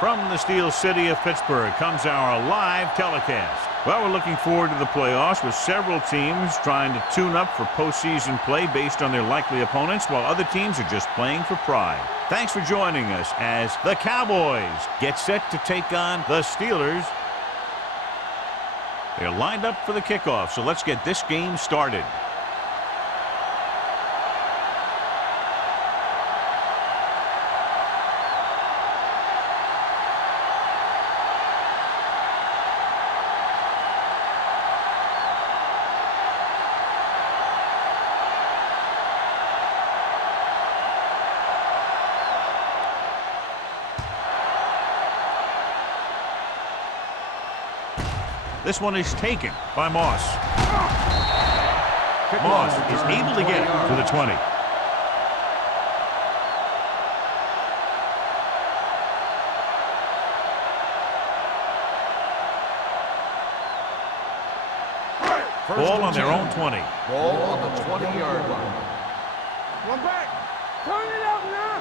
From the Steel City of Pittsburgh comes our live telecast. Well, we're looking forward to the playoffs with several teams trying to tune up for postseason play based on their likely opponents, while other teams are just playing for pride. Thanks for joining us as the Cowboys get set to take on the Steelers. They're lined up for the kickoff, so let's get this game started. This one is taken by Moss. Moss is able to get it to the 20. Ball on their own 20. Ball on the 20-yard line. One back. Turn it out now.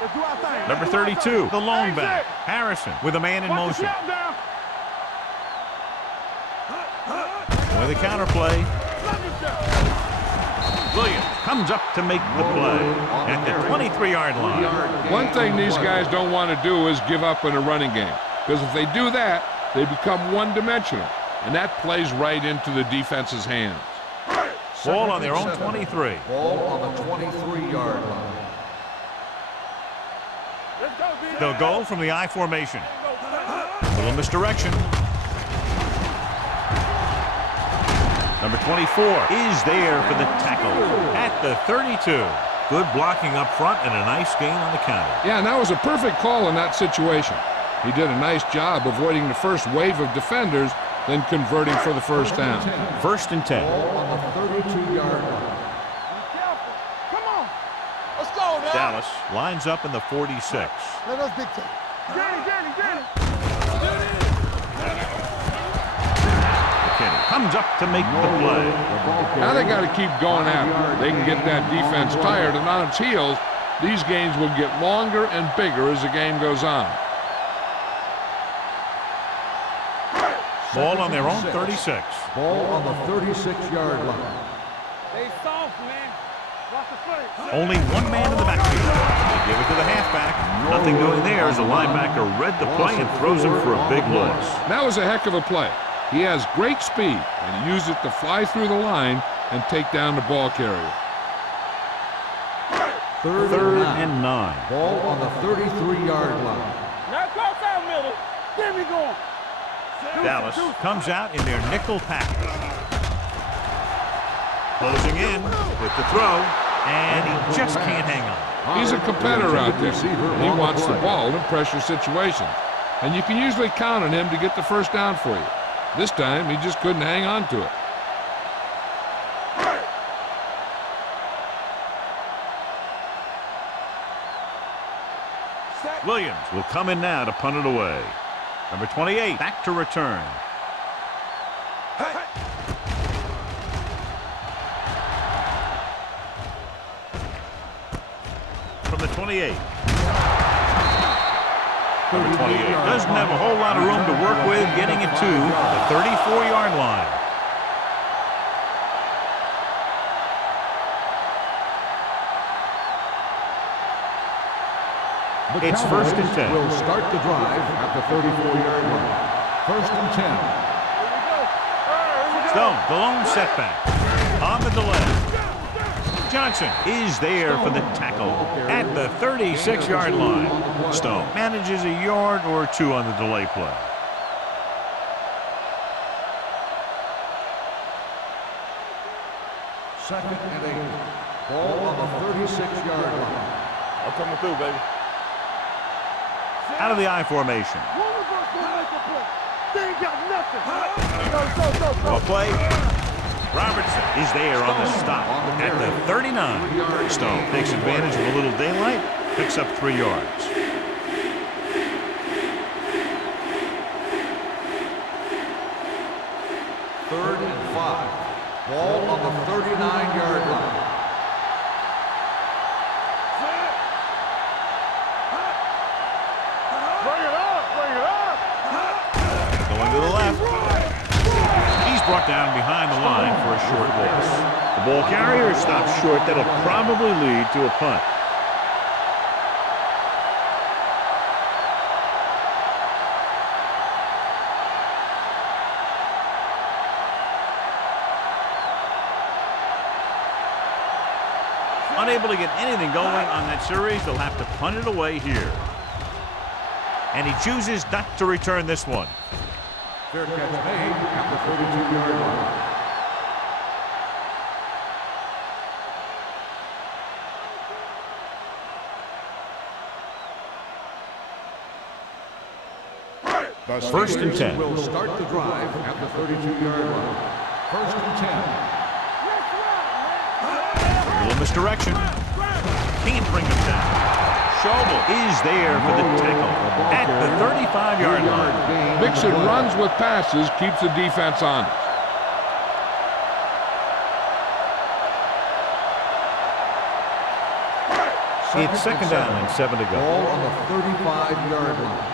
Let's do our thing. Number 32, the lone back, Harrison, with a man in motion. With a counterplay. Williams comes up to make the play at the 23-yard line. One thing these guys don't want to do is give up in a running game, because if they do that, they become one-dimensional, and that plays right into the defense's hands. Ball on their own 23. Ball on the 23-yard line. They'll go from the I formation. Little misdirection. Number 24 is there for the tackle at the 32. Good blocking up front and a nice gain on the counter. Yeah, and that was a perfect call in that situation. He did a nice job avoiding the first wave of defenders, then converting for the first down. First and 10. Ball on the 32-yard line. Come on. Let's go now. Dallas lines up in the 46. Let us dictate. Danny. Comes up to make the play. Now they got to keep going after it. They can get that defense tired, and on its heels, these games will get longer and bigger as the game goes on. Ball on their own 36. Ball on the 36-yard line. They soft, man. Watch the play. Only one man in the backfield. They give it to the halfback. Nothing doing there as the linebacker read the play and throws him for a big loss. That was a heck of a play. He has great speed, and he used it to fly through the line and take down the ball carrier. Third and 9. Ball on the 33-yard line. Now cross out middle. Get me going. Dallas comes out in their nickel package. Closing in with the throw, and he just can't hang on. He's a competitor out there. He wants the ball in pressure situations, and you can usually count on him to get the first down for you. This time, he just couldn't hang on to it. Williams will come in now to punt it away. Number 28 back to return. From the 28. Number 28 doesn't have a whole lot of room to work with, getting it to the 34-yard line. It's first and 10. Will start the drive at the 34-yard line. First and 10. Stone, the lone setback on the delay. Johnson is there for the tackle at the 36-yard line. Stone manages a yard or two on the delay play. Second and 8. Ball on the 36-yard line. I'm coming through, baby. Out of the I formation. One of us gonna make a play. They ain't got nothing. Go. Well played. Robertson is there on the stop at the 39. Stone takes advantage of a little daylight, picks up 3 yards. Third and 5. Ball on the 39-yard line. Bring it up. brought down behind the line for a short loss. The ball carrier stops short. That'll probably lead to a punt. Unable to get anything going on that series, they'll have to punt it away here. And he chooses not to return this one. Fair catch made at the 32-yard line. First and 10. Will start the drive at the 32-yard line. First and 10. A little misdirection. Can't bring him down. Schobel is there for the tackle at the 35-yard line. Mixon runs with passes, keeps the defense honest. It's second down and 7 to go. Ball on the 35-yard line.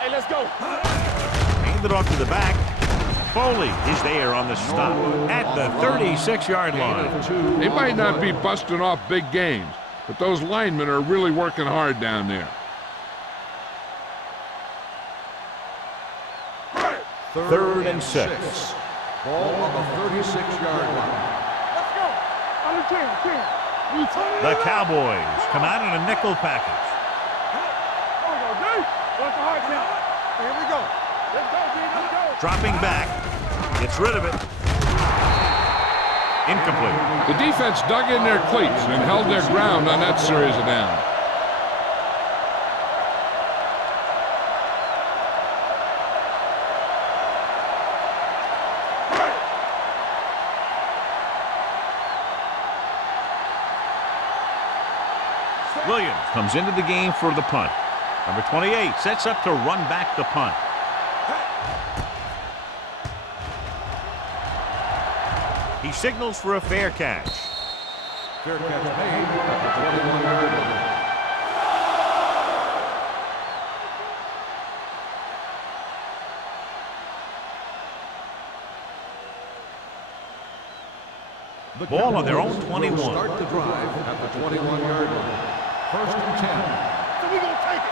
Hey, let's go. Hand it off to the back. Foley is there on the stop at the 36-yard line. They might not be busting off big games, but those linemen are really working hard down there. Third and 6. Ball on the 36-yard line. Let's go. On the 10. The Cowboys come out in a nickel package. There we go, D. What's the hard count? Here we go. Let's go, D. Let's go. Dropping back. Gets rid of it. Incomplete. The defense dug in their cleats and held their ground on that series of downs. Williams comes into the game for the punt. Number 28 sets up to run back the punt. He signals for a fair catch. Fair catch made at the 21-yard line. The Ball on their own Cowboys 21. will start the drive at the 21-yard line. First and 10. So we gonna take it.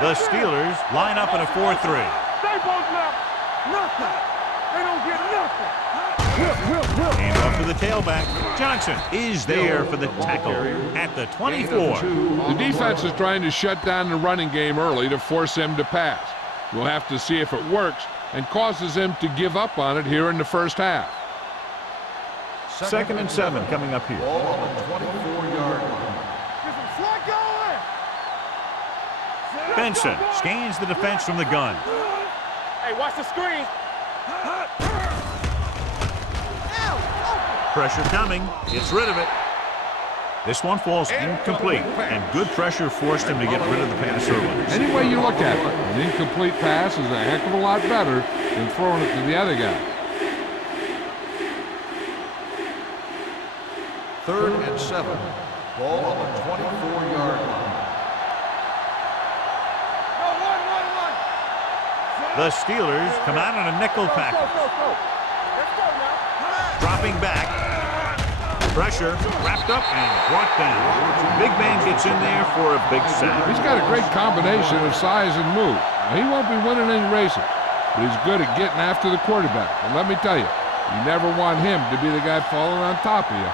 The Steelers line up in a 4-3. They both left. Nothing. They don't get nothing. Hand off to the tailback. Johnson is there for the tackle at the 24. The defense is trying to shut down the running game early to force him to pass. We'll have to see if it works and causes him to give up on it here in the first half. Second and 7 coming up here. Ball on the 24-yard line. Get some slack going. Benson scans the defense from the gun. Hey, watch the screen. Pressure coming. Gets rid of it. This one falls incomplete, and good pressure forced him to get rid of the pass early. Any way you look at it, an incomplete pass is a heck of a lot better than throwing it to the other guy. Third and 7. Ball on the 24-yard line. The Steelers come out in a nickel package. Let's go now. Dropping back. Pressure wrapped up and brought down. Big man gets in there for a big sack. He's got a great combination of size and move. Now, he won't be winning any races, but he's good at getting after the quarterback. And let me tell you, you never want him to be the guy falling on top of you.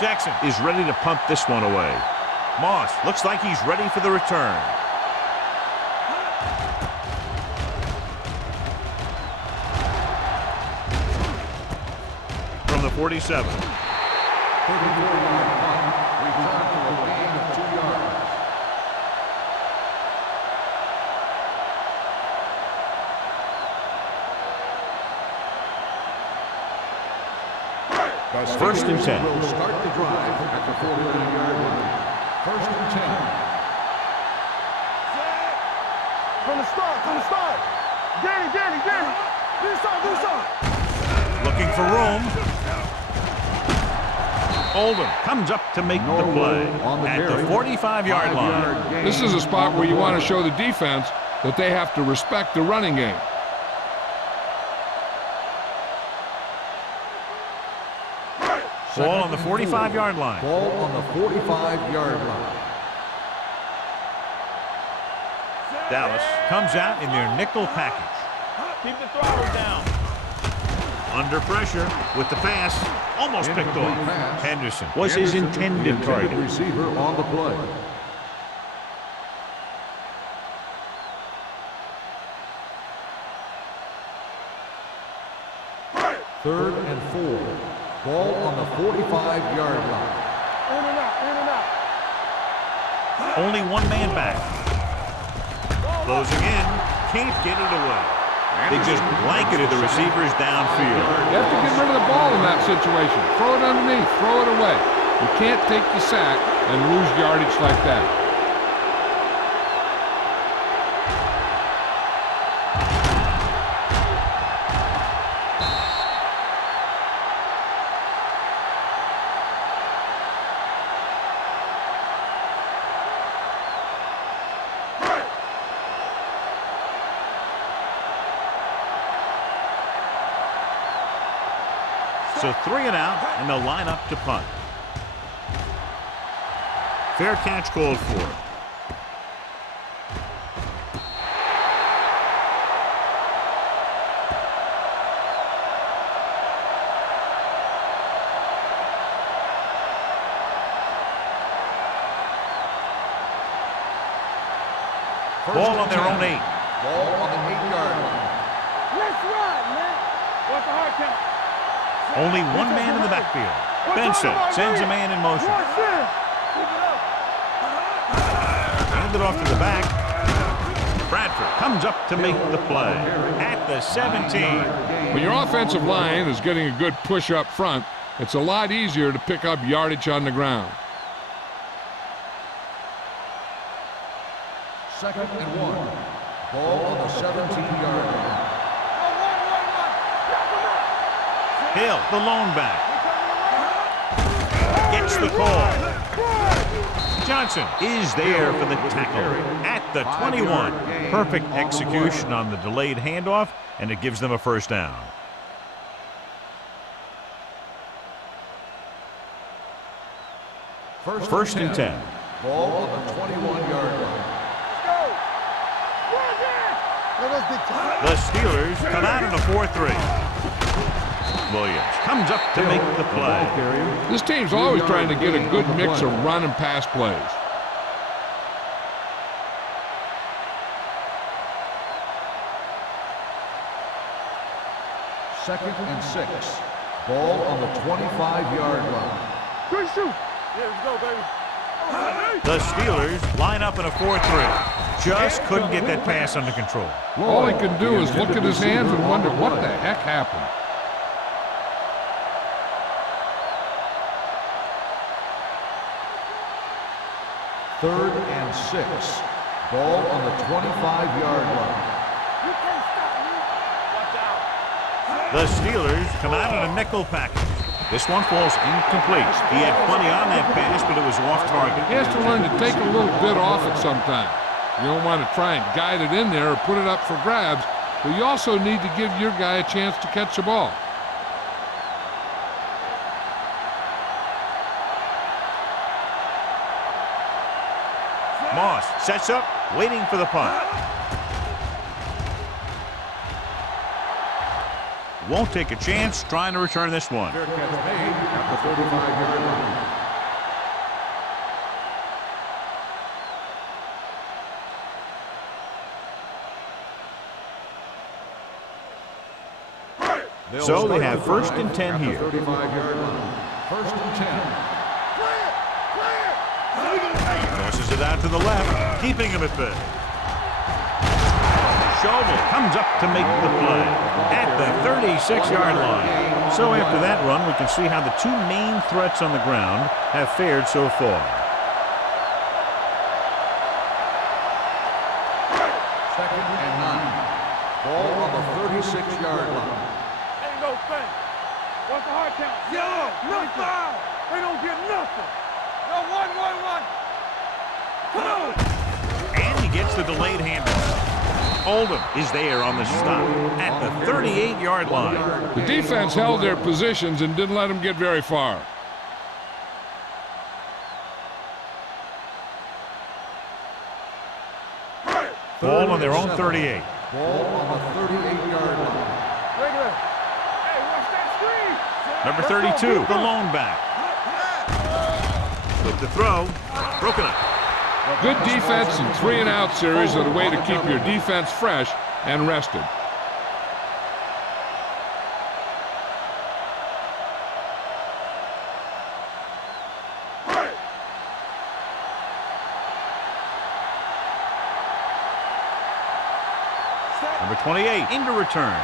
Jackson is ready to punt this one away. Moss looks like he's ready for the return. From the 47. 34-yard punt. Return for a gain of 2 yards. First and 10. Will start the drive at the 49-yard line. First and 10. From the start. Danny. Do something. Looking for room. Oldham comes up to make the play at the 45-yard line. This is a spot where you want to show the defense that they have to respect the running game. Ball on the 45-yard line. Ball on the 45-yard line. Dallas comes out in their nickel package. Keep the throttle down. Under pressure with the pass. Almost picked off. Henderson was his intended target. Receiver on the play. Third and 4. Ball on the 45-yard line. In and out, in and out. Only one man back. Closing in. Can't get it away. They just blanketed the receivers downfield. You have to get rid of the ball in that situation. Throw it underneath. Throw it away. You can't take the sack and lose yardage like that. So 3 and out, and they'll line up to punt. Fair catch called for. Ball on their own 8. Ball on the 8-yard line. Let's run, man. What's the hard count? Only one man in the backfield. Benson sends a man in motion. Hand it off to the back. Bradford comes up to make the play at the 17. When your offensive line is getting a good push up front, it's a lot easier to pick up yardage on the ground. Second and 1. Ball on the 17-yard line. Hill, the lone back. Gets the call. Johnson is there for the tackle at the 21. Perfect execution on the delayed handoff, and it gives them a first down. First and 10. Ball on the 21-yard line. The Steelers come out in a 4-3. Williams comes up to make the play. This team's always trying to get a good mix of run and pass plays. Second and 6. Ball on the 25-yard line. Good shoot. Yeah, let's go, baby. The Steelers line up in a 4-3. Just couldn't get that pass under control. All he can do is look at his hands and wonder what the heck happened. Third and 6. Ball on the 25-yard line. You can't stop me. Watch out. The Steelers come out in a nickel package. This one falls incomplete. He had plenty on that pass, but it was off target. He has to learn to take a little bit off it sometime. You don't want to try and guide it in there or put it up for grabs, but you also need to give your guy a chance to catch the ball. Moss sets up, waiting for the punt. Won't take a chance trying to return this one. Fair catch made at the 35-yard line. So they have first and 10 here. 35-yard line. First and 10. Tosses it out to the left, keeping him at bay. Schobel comes up to make the play at the 36-yard line. So after that run, we can see how the two main threats on the ground have fared so far. Second and 9. Ball on the 36-yard line. Ain't no thing. What's the hard count? Yellow. No foul. They don't get nothing. No, one. Come on. And he gets the delayed handoff. Oldham is there on the stop at the 38-yard line. The defense held their positions and didn't let them get very far. Ball on their own 38. Ball on the 38-yard line. Regular. Hey, watch that screen. Number 32, the lone back. With the throw, broken up. Good defense and 3-and-out series are the way to keep your defense fresh and rested. Number 28 into return.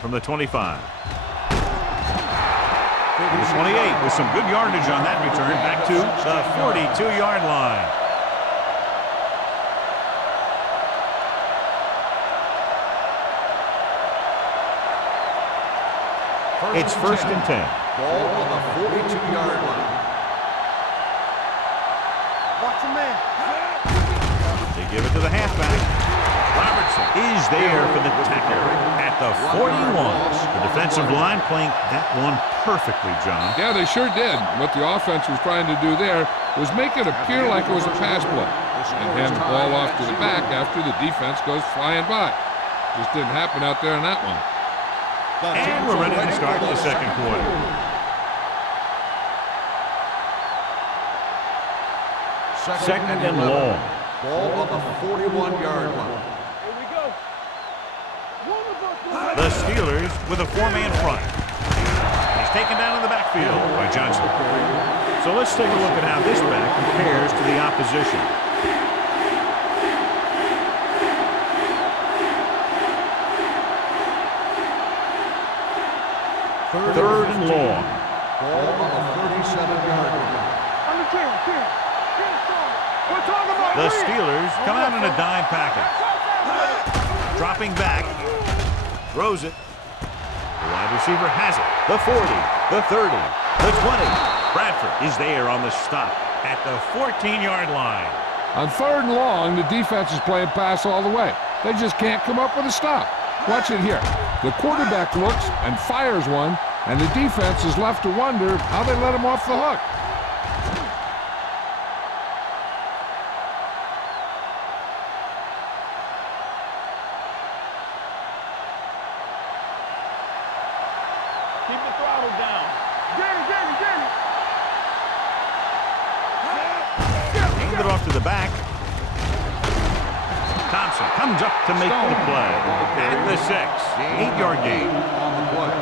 From the 25. The 28 with some good yardage on that return. Back to the 42-yard line. It's first and 10. Ball on the 42-yard line. Watch the man. They give it to the halfback. Robertson is there for the tackle at the 41. The defensive line playing that one perfectly, John. Yeah, they sure did. What the offense was trying to do there was make it appear like it was a pass play and hand the ball off to the back after the defense goes flying by. Just didn't happen out there in that one. And we're ready to start the second quarter. Second and long. Ball on the 41-yard line. Here we go. The Steelers with a four-man front. He's taken down in the backfield by Johnson. So let's take a look at how this back compares to the opposition. Third and long. Ball on the 37-yard line. Under 10. We're talking about The Steelers come out in a dime package. Dropping back. Throws it. The wide receiver has it. The 40, the 30, the 20. Bradford is there on the stop at the 14-yard line. On third and long, the defense is playing pass all the way. They just can't come up with a stop. Watch it here. The quarterback looks and fires one, and the defense is left to wonder how they let him off the hook. Keep the throttle down. Get it. Hand it off to the back. Thompson comes up to make the play. At the 6. 8-yard gain. On the play.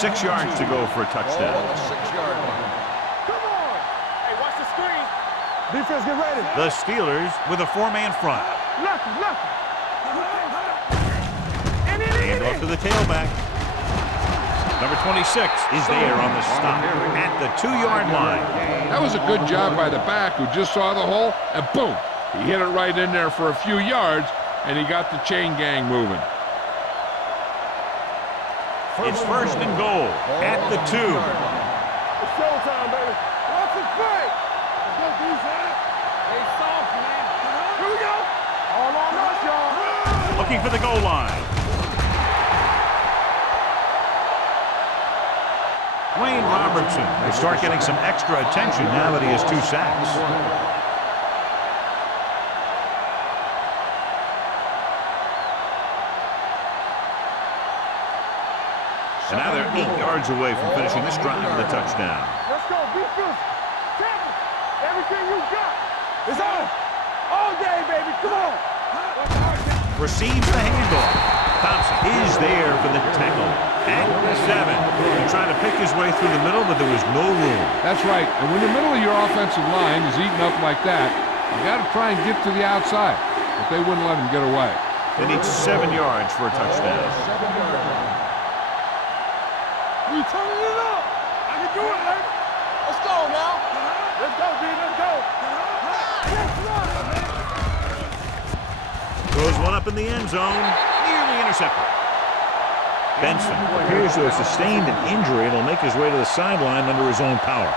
Six yards to go for a Ball touchdown. on the 6-yard line. Come on. Hey, watch the screen. Defense, get ready. The Steelers with a four-man front. Nothing. Hand off to the tailback. Number 26 is there on the stop at the 2-yard line. That was a good job by the back who just saw the hole, and boom, he hit it right in there for a few yards, and he got the chain gang moving. It's first and goal at the 2. It's showtime, baby. Watch the play. Let's go, defense. Hey, soft, man. Here we go. All on us, y'all. Looking for the goal line. Wayne Robertson will start getting some extra attention now that he has 2 sacks. And now they're 8 yards away from finishing this drive with a touchdown. Let's go, defense. Tackle. Everything you got is on. All day, baby. Come on. Receives the handoff. Thompson is there for the tackle at the 7. He tried to pick his way through the middle, but there was no room. That's right, and when the middle of your offensive line is eaten up like that, you got to try and get to the outside, but they wouldn't let him get away. They need 7 yards for a touchdown. 7-yard line. We turning it up. I can do it, man. Let's go now. Let's go, D. Let's go. Throws one up in the end zone. Nearly intercepted. Benson appears to have sustained an injury and will make his way to the sideline under his own power.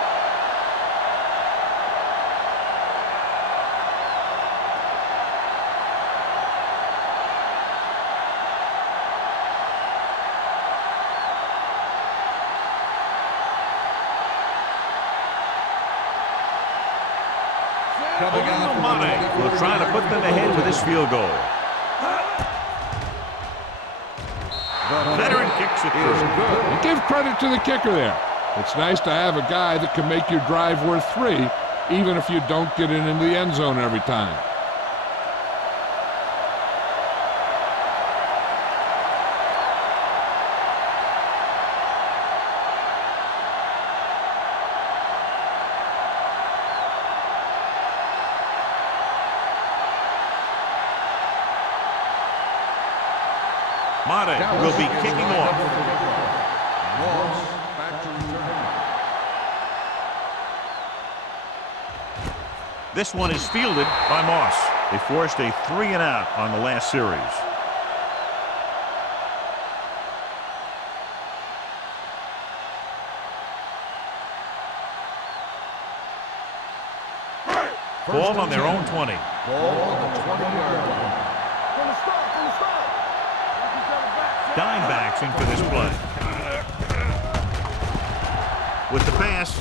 Will try to put them ahead with this field goal. The veteran kicks it through. You give credit to the kicker there. It's nice to have a guy that can make your drive worth 3, even if you don't get it into the end zone every time. Mate will be kicking off. This one is fielded by Moss. They forced a 3-and-out on the last series. Ball on their own 20. Ball on the 20-yard line. From the start. Dimebacks in for this play. With the pass,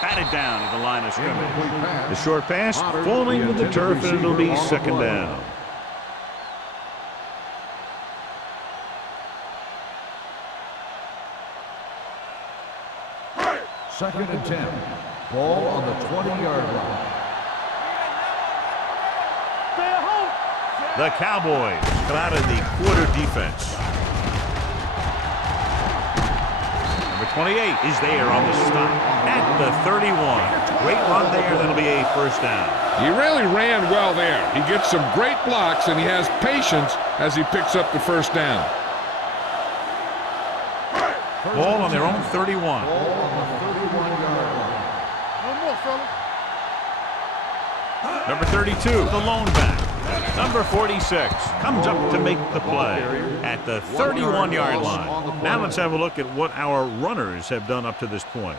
batted down at the line of scrimmage. The short pass falling to the turf, and it'll be second down. Second and 10. Ball on the 20-yard line. The Cowboys come out of the quarter defense. Number 28 is there on the stop at the 31. Great run there. That'll be a first down. He really ran well there. He gets some great blocks, and he has patience as he picks up the first down. Ball on their own 31. Ball on the 31-yard line. One more, fellas. Number 32, the lone back. Number 46 comes up to make the play at the 31-yard line. Now let's have a look at what our runners have done up to this point.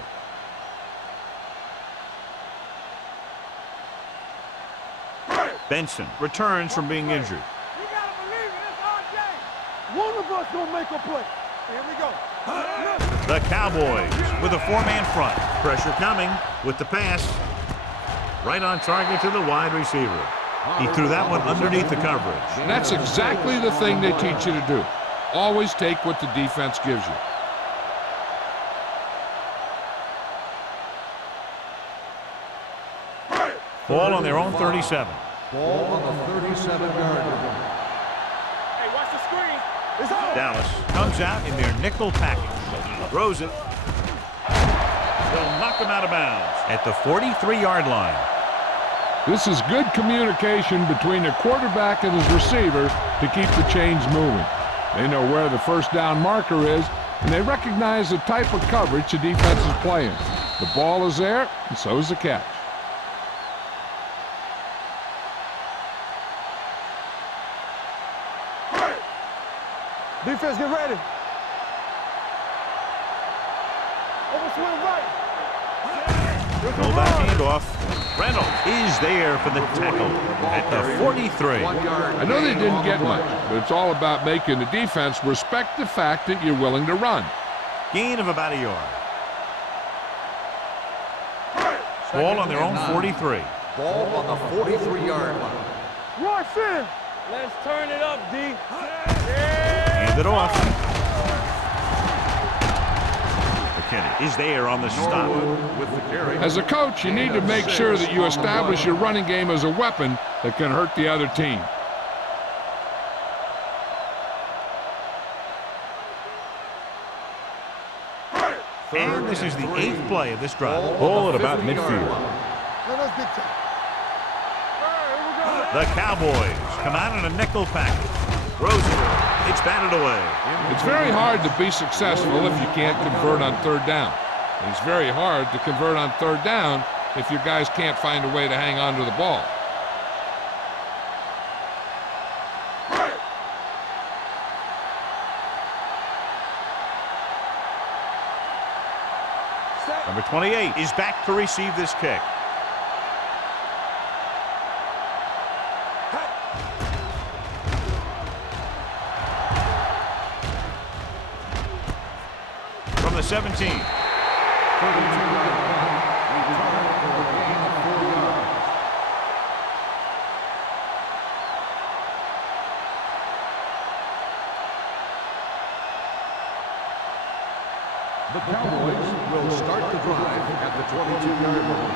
Benson returns from being injured. You gotta believe it. It's RJ. One of us gonna make a play. Here we go. The Cowboys with a 4-man front. Pressure coming with the pass. Right on target to the wide receiver. He threw that one underneath the coverage. That's exactly the thing they teach you to do. Always take what the defense gives you. Ball on their own 37. Ball on the 37-yard line. Hey, watch the screen. It's on. Dallas comes out in their nickel package. Throws it. They'll knock him out of bounds at the 43-yard line. This is good communication between the quarterback and his receiver to keep the chains moving. They know where the first down marker is, and they recognize the type of coverage the defense is playing. The ball is there, and so is the catch. Defense, get ready. Overswing right. Go back handoff. Reynolds is there for the tackle at the 43. I know they didn't get much, but it's all about making the defense respect the fact that you're willing to run. Gain of about a yard. Ball on their own 43. Ball on the 43-yard line. Rush in. Let's turn it up, D. Hand it off. McKinney is there on the stop. With the carry. As a coach, you need to make sure that you establish your running game as a weapon that can hurt the other team. And this is the 8th play of this drive. Ball at about midfield. The Cowboys come out in a nickel package. Rosen It's batted away. It's very hard to be successful if you can't convert on third down. And it's very hard to convert on third down if your guys can't find a way to hang on to the ball. Number 28 is back to receive this kick. From the 17. The Cowboys will start the drive at the 22-yard line.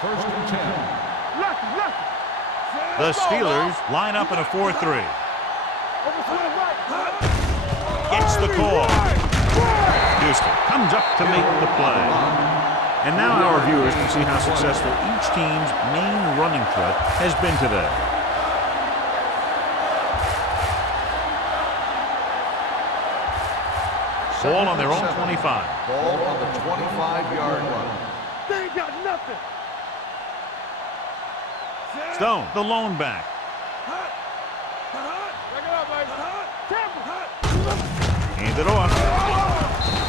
First and 10. The Steelers line up in a 4-3. Gets the call. Houston comes up to make the play. And now our viewers can see how successful each team's main running threat has been today. Ball on their own 25. Ball on the 25-yard line. They ain't got nothing. Stone, the lone back. Break it up, baby. Hand it off.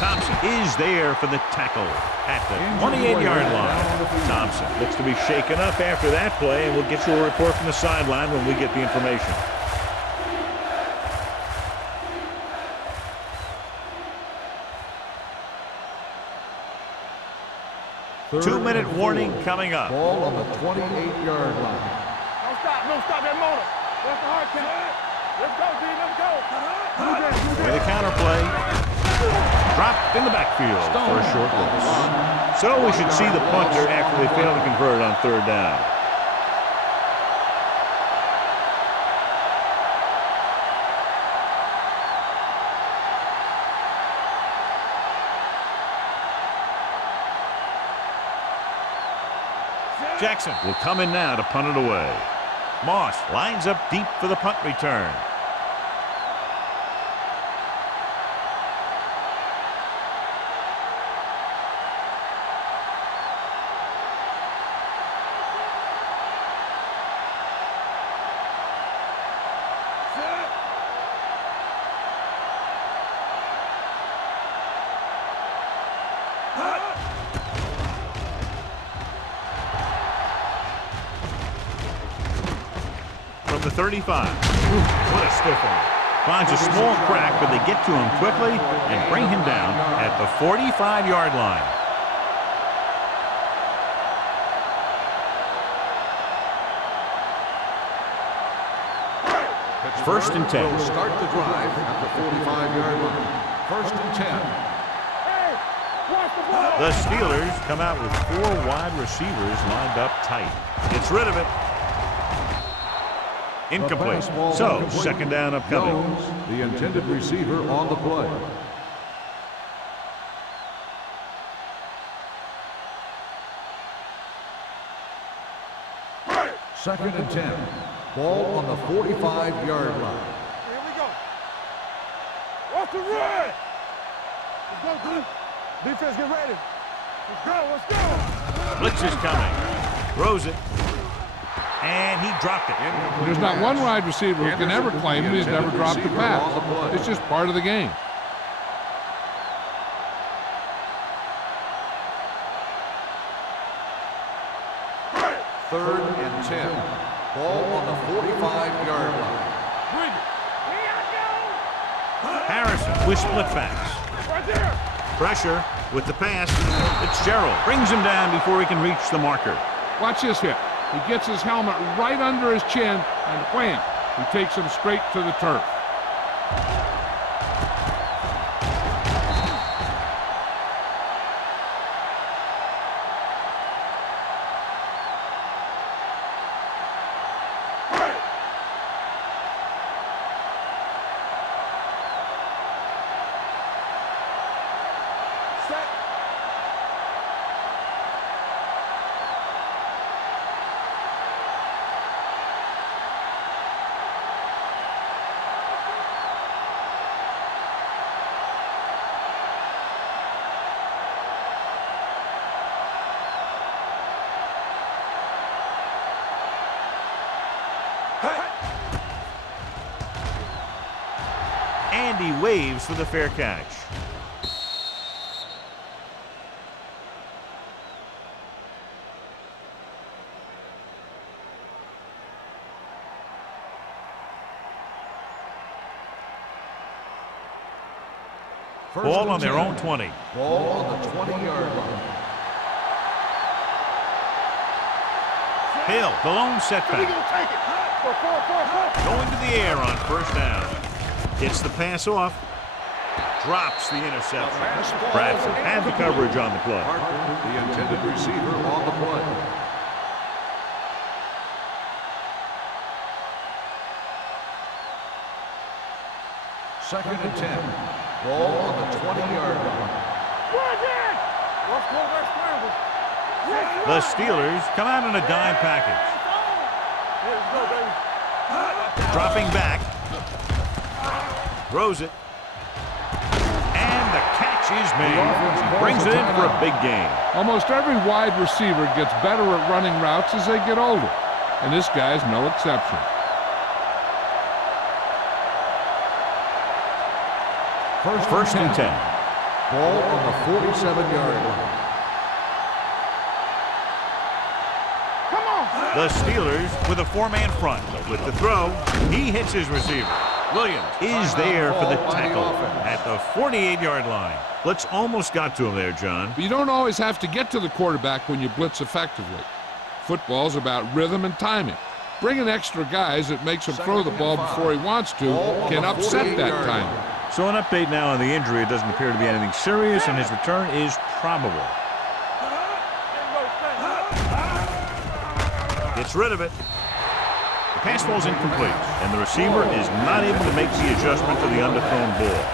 Thompson is there for the tackle at the 28-yard line. Thompson looks to be shaken up after that play, and we'll get you a report from the sideline when we get the information. Two-minute warning coming up. Ball on the 28-yard line. Don't stop that motor. That's the hard count. Let's go, D, let's go. With a counterplay. Dropped in the backfield for a short loss. So we should see the punter after they fail to convert on third down. Jackson will come in now to punt it away. Moss lines up deep for the punt return. From the 35. What a stiff one. Finds a small crack, but they get to him quickly and bring him down at the 45-yard line. First and 10. Will start the drive at the 45-yard line. First and 10. The Steelers come out with 4 wide receivers lined up tight. Gets rid of it. Incomplete. So, second down upcoming. Jones, the intended receiver, on the play. Second and 10. Ball on the 45-yard line. Here we go. What's the run? Let's go, dude. Defense, get ready. Let's go, let's go. Blitz is coming. Throws it. And he dropped it. There's not one wide receiver who can ever claim that he's never dropped a pass. It's just part of the game. Third and 10. Ball on the 45-yard line. Bring it. Harrison with split backs. Right there. Pressure with the pass. Fitzgerald brings him down before he can reach the marker. Watch this hit. He gets his helmet right under his chin, and wham, he takes him straight to the turf. and he waves for the fair catch. Ball on their own 20. Ball on the 20-yard line. Hill, the lone setback. Take it. Going to the air on first down. Gets the pass off. Drops the interception. Bradford had the coverage on the play. Harper, the intended receiver, on the play. Second and 10. Ball on the 20-yard line. The Steelers come out in a dime package. Dropping back. Throws it. And the catch is made. He brings it in for a big gain. Almost every wide receiver gets better at running routes as they get older, and this guy's no exception. First and 10. Ball on the 47-yard line. The Steelers with a four-man front. With the throw, he hits his receiver. Williams is there for the tackle at the 48-yard line. Blitz almost got to him there, John. But you don't always have to get to the quarterback when you blitz effectively. Football's about rhythm and timing. Bringing extra guys that makes him throw the ball before he wants to can upset that timing. So an update now on the injury. It doesn't appear to be anything serious, and his return is probable. Gets rid of it. The pass falls incomplete, and the receiver is not able to make the adjustment to the underthrown ball.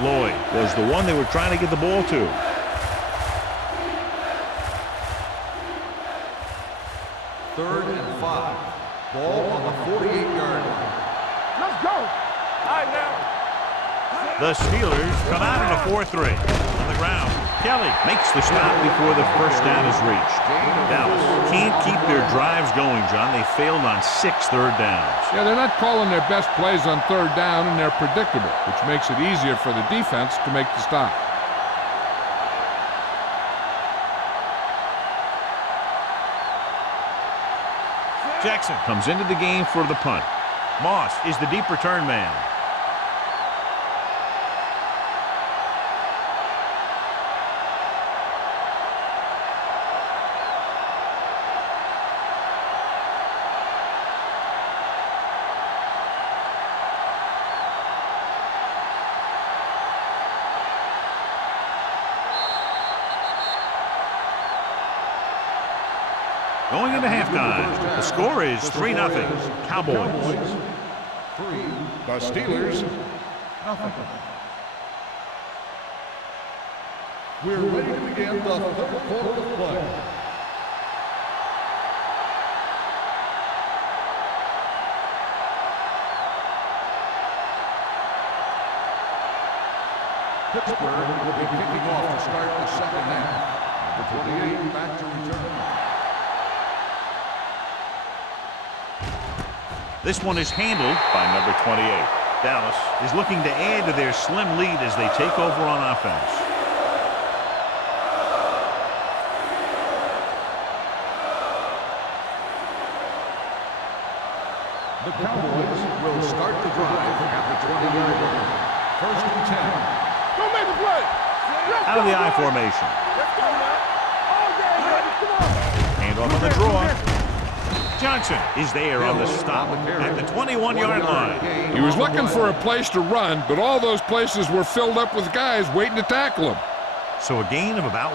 Lloyd was the one they were trying to get the ball to. Third and 5. Ball on the 48-yard line. Let's go. All right, now. The Steelers come out in a 4-3. On the ground, Kelly makes the stop before the first down is reached. Dallas can't keep their drives going, John. They failed on 6 third downs. Yeah, they're not calling their best plays on third down, and they're predictable, which makes it easier for the defense to make the stop. Jackson comes into the game for the punt. Moss is the deep return man. Going into halftime, the score is 3-0. Cowboys. 3. The Steelers, 0. We're ready to begin the third quarter of play. Pittsburgh will be kicking off to start the second half. Number 28 back to return. This one is handled by number 28. Dallas is looking to add to their slim lead as they take over on offense. The Cowboys will start the drive at the 20-yard line. First and 10. Don't make a play. Out of the I formation. Let's go now. All day, baby. Come on. Hand off on the draw. Johnson is there on the stop at the 21-yard line. He was looking for a place to run, but all those places were filled up with guys waiting to tackle him. So a gain of about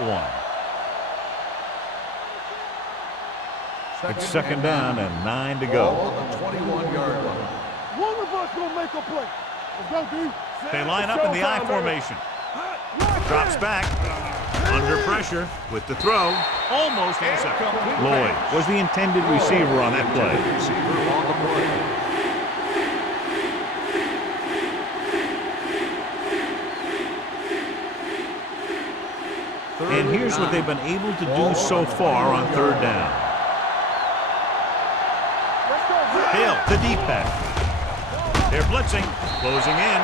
1. It's second down and 9 to go. On the 21-yard line. One of us gonna make a play. Let's go, D. They line up in the I formation. Drops back. Under pressure with the throw. Almost intercepted. Lloyd was the intended receiver on that play. Receiver on the play. And here's what they've been able to do so far on third down. Hill, the deep back. They're blitzing, closing in.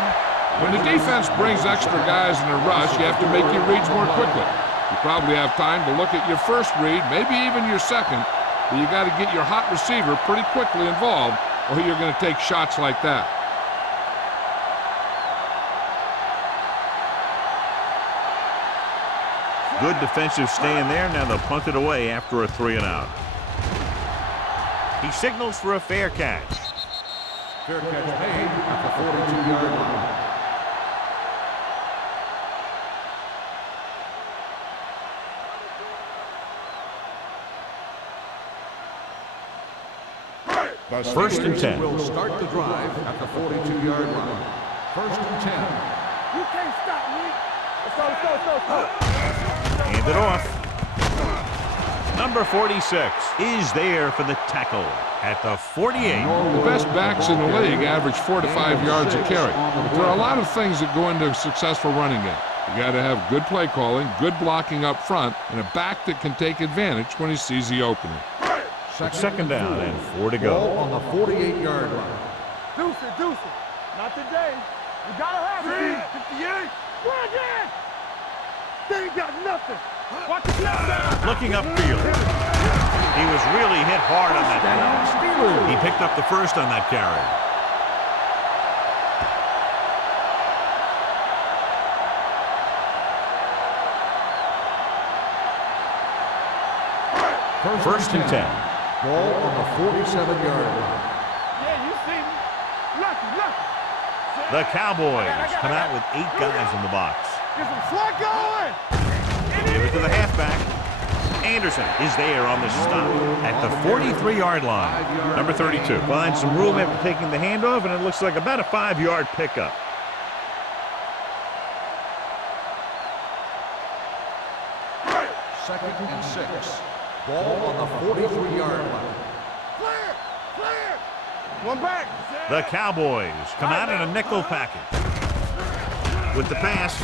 When the defense brings extra guys in a rush, you have to make your reads more quickly. You probably have time to look at your first read, maybe even your second, but you got to get your hot receiver pretty quickly involved, or you're going to take shots like that. Good defensive stand there. Now they'll punt it away after a 3-and-out. He signals for a fair catch. Fair catch made at the 42-yard line. First and 10. Will start the drive at the 42-yard line. First and 10. You can't stop me. Let's go. Hand it off. Number 46 is there for the tackle at the 48. The best backs in the league average 4 to 5 yards a carry. But there are a lot of things that go into a successful running game. You got to have good play calling, good blocking up front, and a back that can take advantage when he sees the opening. Second down and 4 to go. Ball on the 48-yard line. Deuce it. Not today. You gotta have it. 58. Run again. They ain't got nothing. Watch the left down. Looking upfield. He was really hit hard on that play. He picked up the first on that carry. First and 10. Ball on the 47-yard line. Yeah, you see me. Lucky. The Cowboys come out with 8 guys in the box. Get some slug going. Give it to the halfback. Anderson is there on the stop at the 43-yard line. Number 32 finds some room after taking the handoff, and it looks like about a 5-yard pickup. Second and 6. Ball on the 43-yard line. Clear. One back. The Cowboys come out in a nickel package with the pass,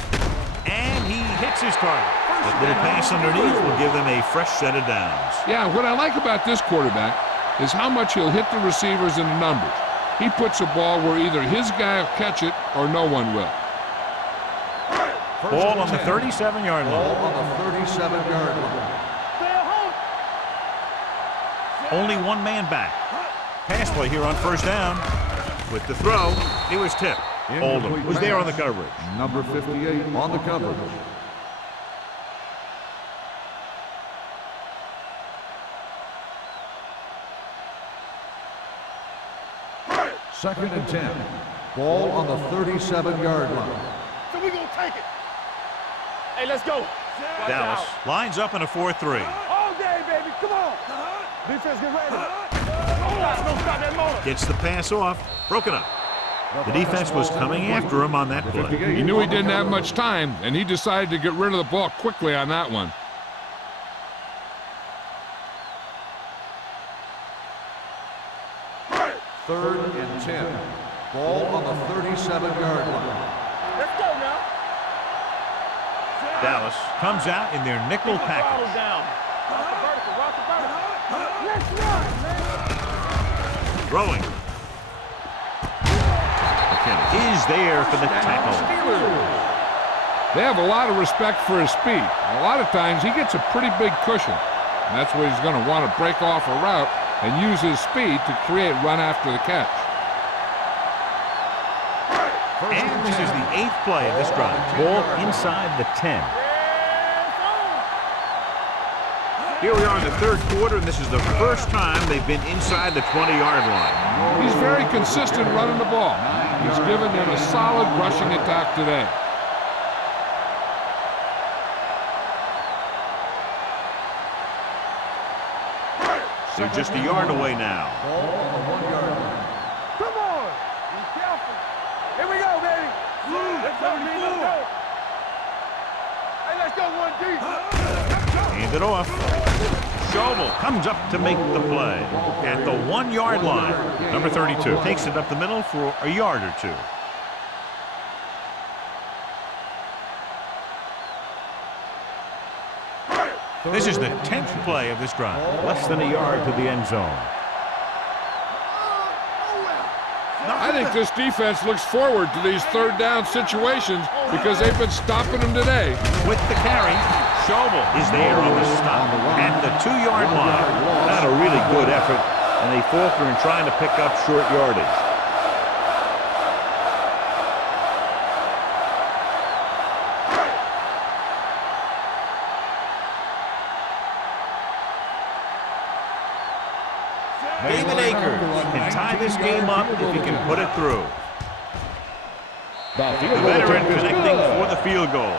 and he hits his target. That little pass underneath will give them a fresh set of downs. Yeah, what I like about this quarterback is how much he'll hit the receivers in the numbers. He puts a ball where either his guy will catch it or no one will. Ball on the 37-yard line. Ball on the 37-yard line. Only one man back. Pass play here on first down. With the throw, it was tipped. Oldham was there on the coverage. Number 58 on the coverage. Second and 10. Ball on the 37-yard line. So we gonna take it. Hey, let's go. Dallas lines up in a 4-3. All day, baby. Come on. Defense, get ready. Don't stop that motor. Gets the pass off. Broken up. The defense was coming after him on that play. He knew he didn't have much time, and he decided to get rid of the ball quickly on that one. Third and 10. Ball on the 37-yard line. Let's go now. Dallas comes out in their nickel package. Let's run, man. Throwing. Is there for the tackle. They have a lot of respect for his speed. A lot of times he gets a pretty big cushion, and that's where he's going to want to break off a route and use his speed to create run after the catch. And this is the 8th play of this drive. Ball inside the 10. Here we are in the third quarter, and this is the first time they've been inside the 20-yard line. He's very consistent running the ball. He's given them a solid rushing attack today. They're just a yard away now. Ball on the 1-yard line. Come on. Be careful. Here we go, baby. Let's go, let's go. Hey, let's go, 1D. Hand it off. Schobel comes up to make the play at the 1-yard line. Number 32 takes it up the middle for a yard or two. This is the 10th play of this drive. Less than a yard to the end zone. I I think this defense looks forward to these third down situations because they've been stopping them today. With the carry, Schobel is there on the stop at the 2-yard line. Not a really good effort, and they falter in trying to pick up short yardage. David Akers can tie this game up if he can put it through. The veteran connecting for the field goal.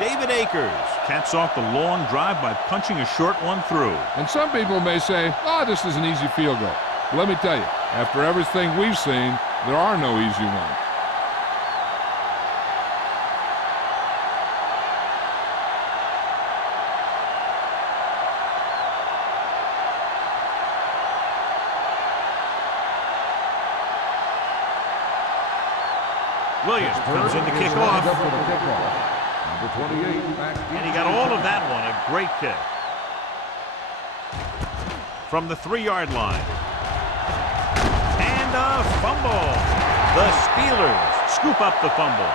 David Akers caps off the long drive by punching a short one through. And some people may say, oh, this is an easy field goal. But let me tell you, after everything we've seen, there are no easy ones. Williams comes in to kick off. Number 28, And he got all of that one. A great kick. From the 3-yard line. And a fumble. The Steelers scoop up the fumble.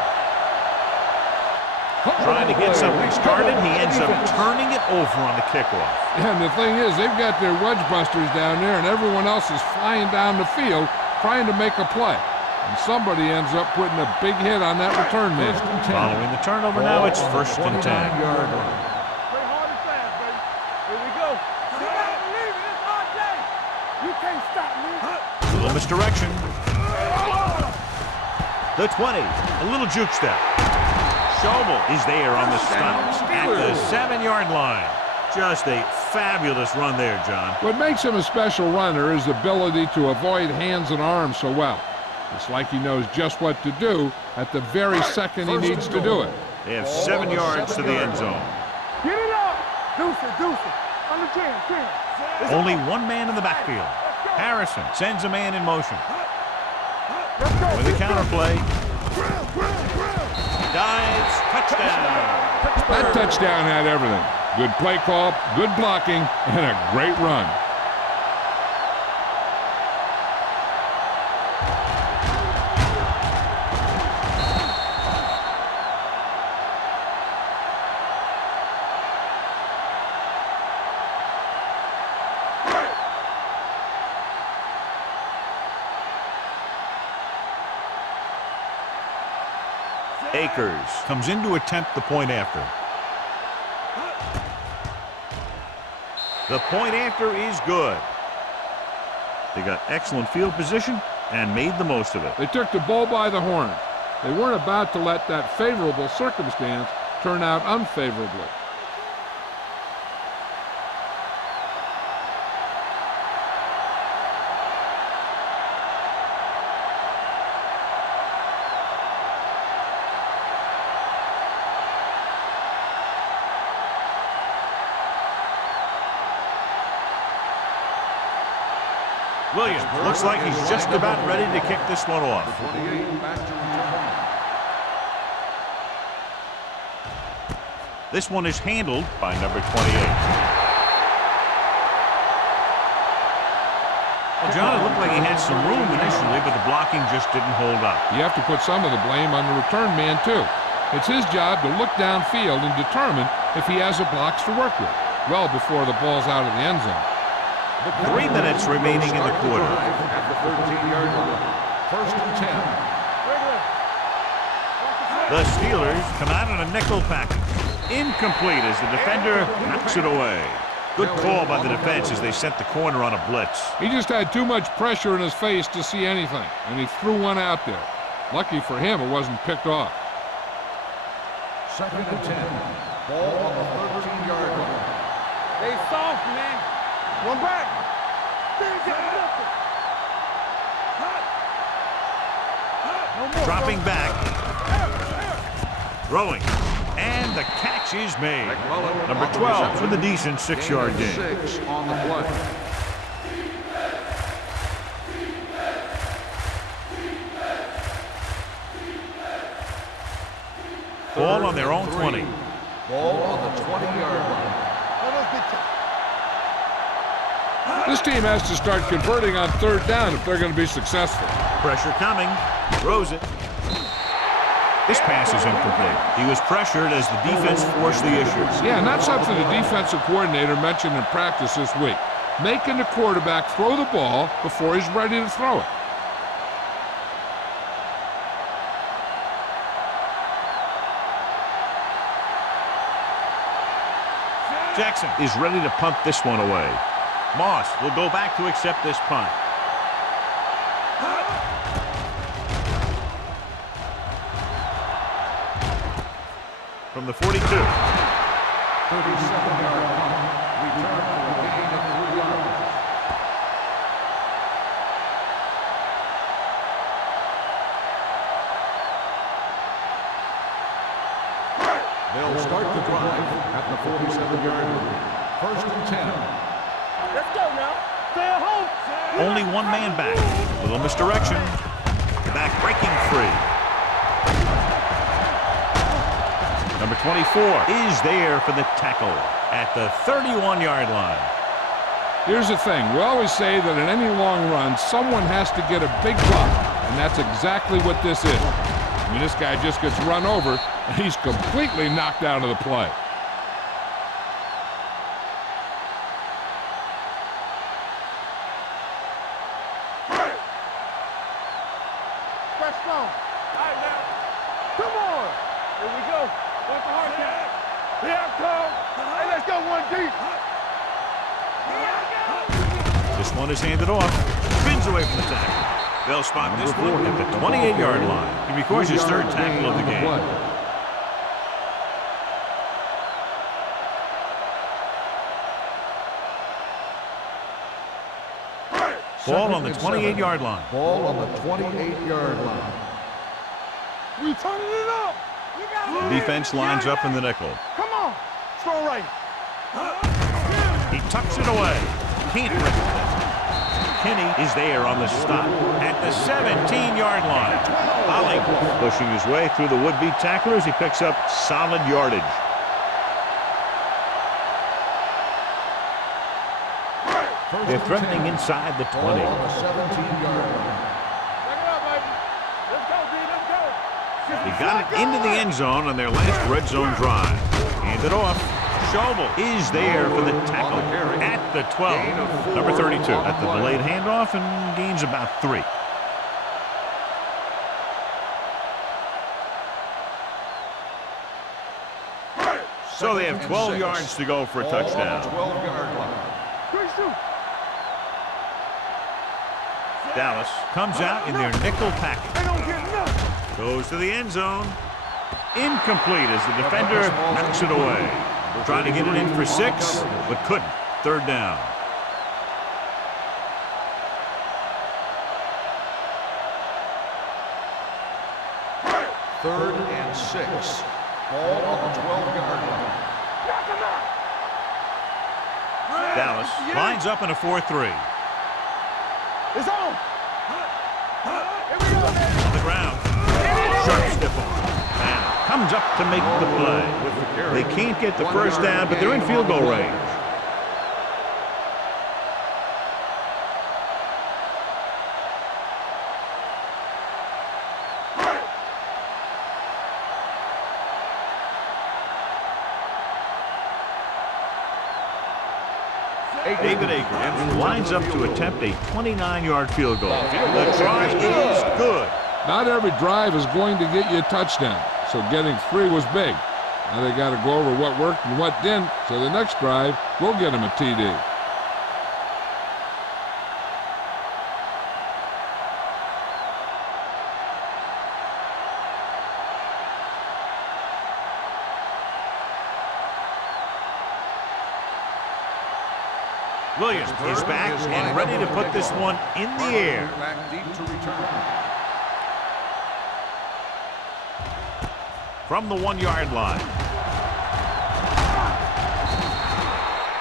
Trying to get something started, he ends up turning it over on the kickoff. And the thing is, they've got their wedge busters down there, and everyone else is flying down the field trying to make a play. And somebody ends up putting a big hit on that return man. Following the turnover now, it's 1st and 10. Play hard and fast, baby. Here we go. You gotta believe it. It's our day. You can't stop me. Little misdirection. The 20. A little juke step. Schobel is there on the stop at the 7-yard line. Just a fabulous run there, John. What makes him a special runner is the ability to avoid hands and arms so well. It's like he knows just what to do at the very second he needs to do it. They have 7 yards to the end zone. Get it up. Deuce it. On the jam. Only one man in the backfield. Harrison sends a man in motion. With a counterplay. Dives. Touchdown. That touchdown had everything. Good play call, good blocking, and a great run. Akers comes in to attempt the point after. The point after is good. They got excellent field position and made the most of it. They took the bull by the horn. They weren't about to let that favorable circumstance turn out unfavorably. Williams looks like he's just about ready to kick this one off. 28, back to return. This one is handled by number 28. Well, John, it looked like he had some room initially, but the blocking just didn't hold up. You have to put some of the blame on the return man, too. It's his job to look downfield and determine if he has a blocks to work with, well before the ball's out of the end zone. 3 minutes remaining in the quarter. At the 13-yard line. 1st and 10. The Steelers come out in a nickel package. Incomplete as the defender knocks it away. Good call by the defense as they sent the corner on a blitz. He just had too much pressure in his face to see anything, and he threw one out there. Lucky for him, it wasn't picked off. 2nd and 10. Ball on the 13-yard line. They soft, man. One back. Dropping back. Throwing. And the catch is made. Number 12 with a decent 6-yard gain. 6 on the play. Ball on their own 20. Ball on the 20-yard line. This team has to start converting on third down if they're going to be successful. Pressure coming. Throws it. This pass is incomplete. He was pressured as the defense forced the issue. Yeah, and that's something the defensive coordinator mentioned in practice this week. Making the quarterback throw the ball before he's ready to throw it. Jackson is ready to punt this one away. Moss will go back to accept this punt. From the 42. 37-yard punt. Return for a gain of 3 yards. They'll start the drive at the 47-yard line. 1st and 10. Let's go now. Stay at home. Only one man back. Little misdirection. The back breaking free. Number 24 is there for the tackle at the 31-yard line. Here's the thing. We always say that in any long run, someone has to get a big buck, and that's exactly what this is. I mean, this guy just gets run over, and he's completely knocked out of the play. Press strong. All right, now. Come on. Here we go. Want the hard count. Here I come. Hey, let's go one deep. This one is handed off. Spins away from the tackle. They'll spot this one at the 28-yard line. He records his 3rd tackle of the game. Ball on the 28-yard line. Ball on the 28-yard line. We turning it up. The defense lines up in the nickel. Come on. Strong right. He tucks it away. Can't break it. Kenny is there on the stop at the 17-yard line. Ollie pushing his way through the would-be tacklers. He picks up solid yardage. They're threatening inside the 20. Ball on the 17-yard line. Back it up, baby. Let's go, D. Let's go. He got it into the end zone on their last red zone drive. Handed off. Schobel is there for the tackle at the 12. Number 32 at the delayed handoff and gains about 3. So they have 12 yards to go for a touchdown. 12-yard line. Quick shoot. Dallas comes out in their nickel package. They don't get nothing. Goes to the end zone. Incomplete as the defender knocks it away. Trying to get it in for 6, but couldn't. 3rd down. Third and 6. Ball on the 12-yard line. Dallas lines up in a 4-3. It's on. On the ground. Sharp stiff arm. Now comes up to make the play. They can't get the first down, but they're in field goal range. David Akers lines up to attempt a 29-yard field goal. The try is good. Not every drive is going to get you a touchdown, so getting 3 was big. Now they got to go over what worked and what didn't, so the next drive will get them a TD. Williams is back and ready to put this one in the air. Back deep to return. From the 1-yard line.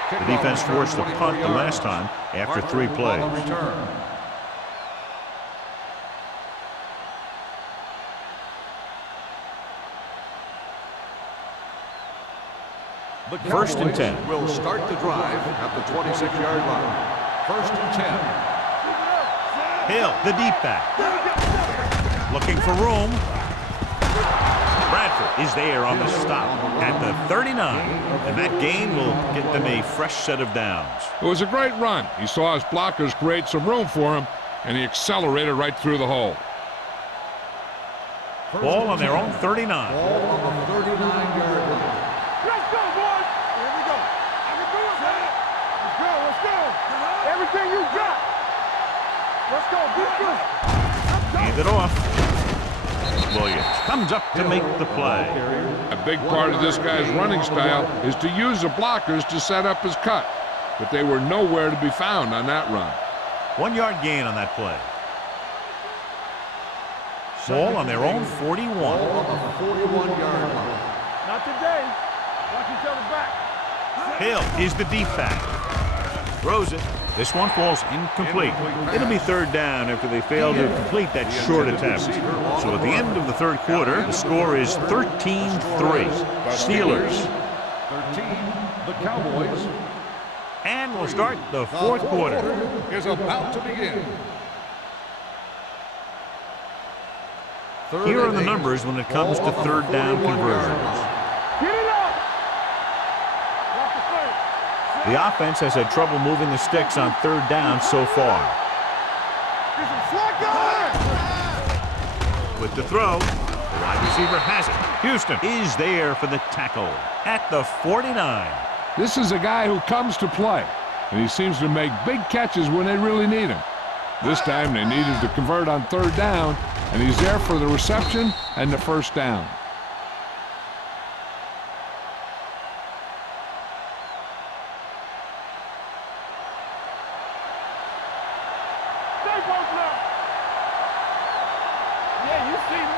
The defense forced a punt the last time after 3 plays. The 1st and 10. will start the drive at the 26-yard line. First and 10. Hill, the deep back. Looking for room. Bradford is there on the stop at the 39. And that gain will get them a fresh set of downs. It was a great run. He saw his blockers create some room for him, and he accelerated right through the hole. Ball on their own 39. Ball on the 39-yard line. Let's go, boys. Here we go. I can do it, man. Let's go. Let's go. Everything you got. Let's go. Be good. Hand it off. Williams comes up to make the play. A big part of this guy's running style is to use the blockers to set up his cut, but they were nowhere to be found on that run. 1 yard gain on that play. Ball on their own 41. Ball on the 41-yard line. Not today. Watch each other back. Hill is the deep back. Throws it. This one falls incomplete. It'll be third down after they fail to complete that short attempt. So at the end of the third quarter, the score is 13-3. Steelers. 13, the Cowboys. And we'll start the fourth quarter. Is about to begin. Here are the numbers when it comes to third down conversions. Get it up. Watch the play. The offense has had trouble moving the sticks on third down so far. Get some slack on. With the throw, the wide receiver has it. Houston is there for the tackle at the 49. This is a guy who comes to play, and he seems to make big catches when they really need him. This time they needed to convert on third down, and he's there for the reception and the first down. Stay posted up. Yeah, you see me.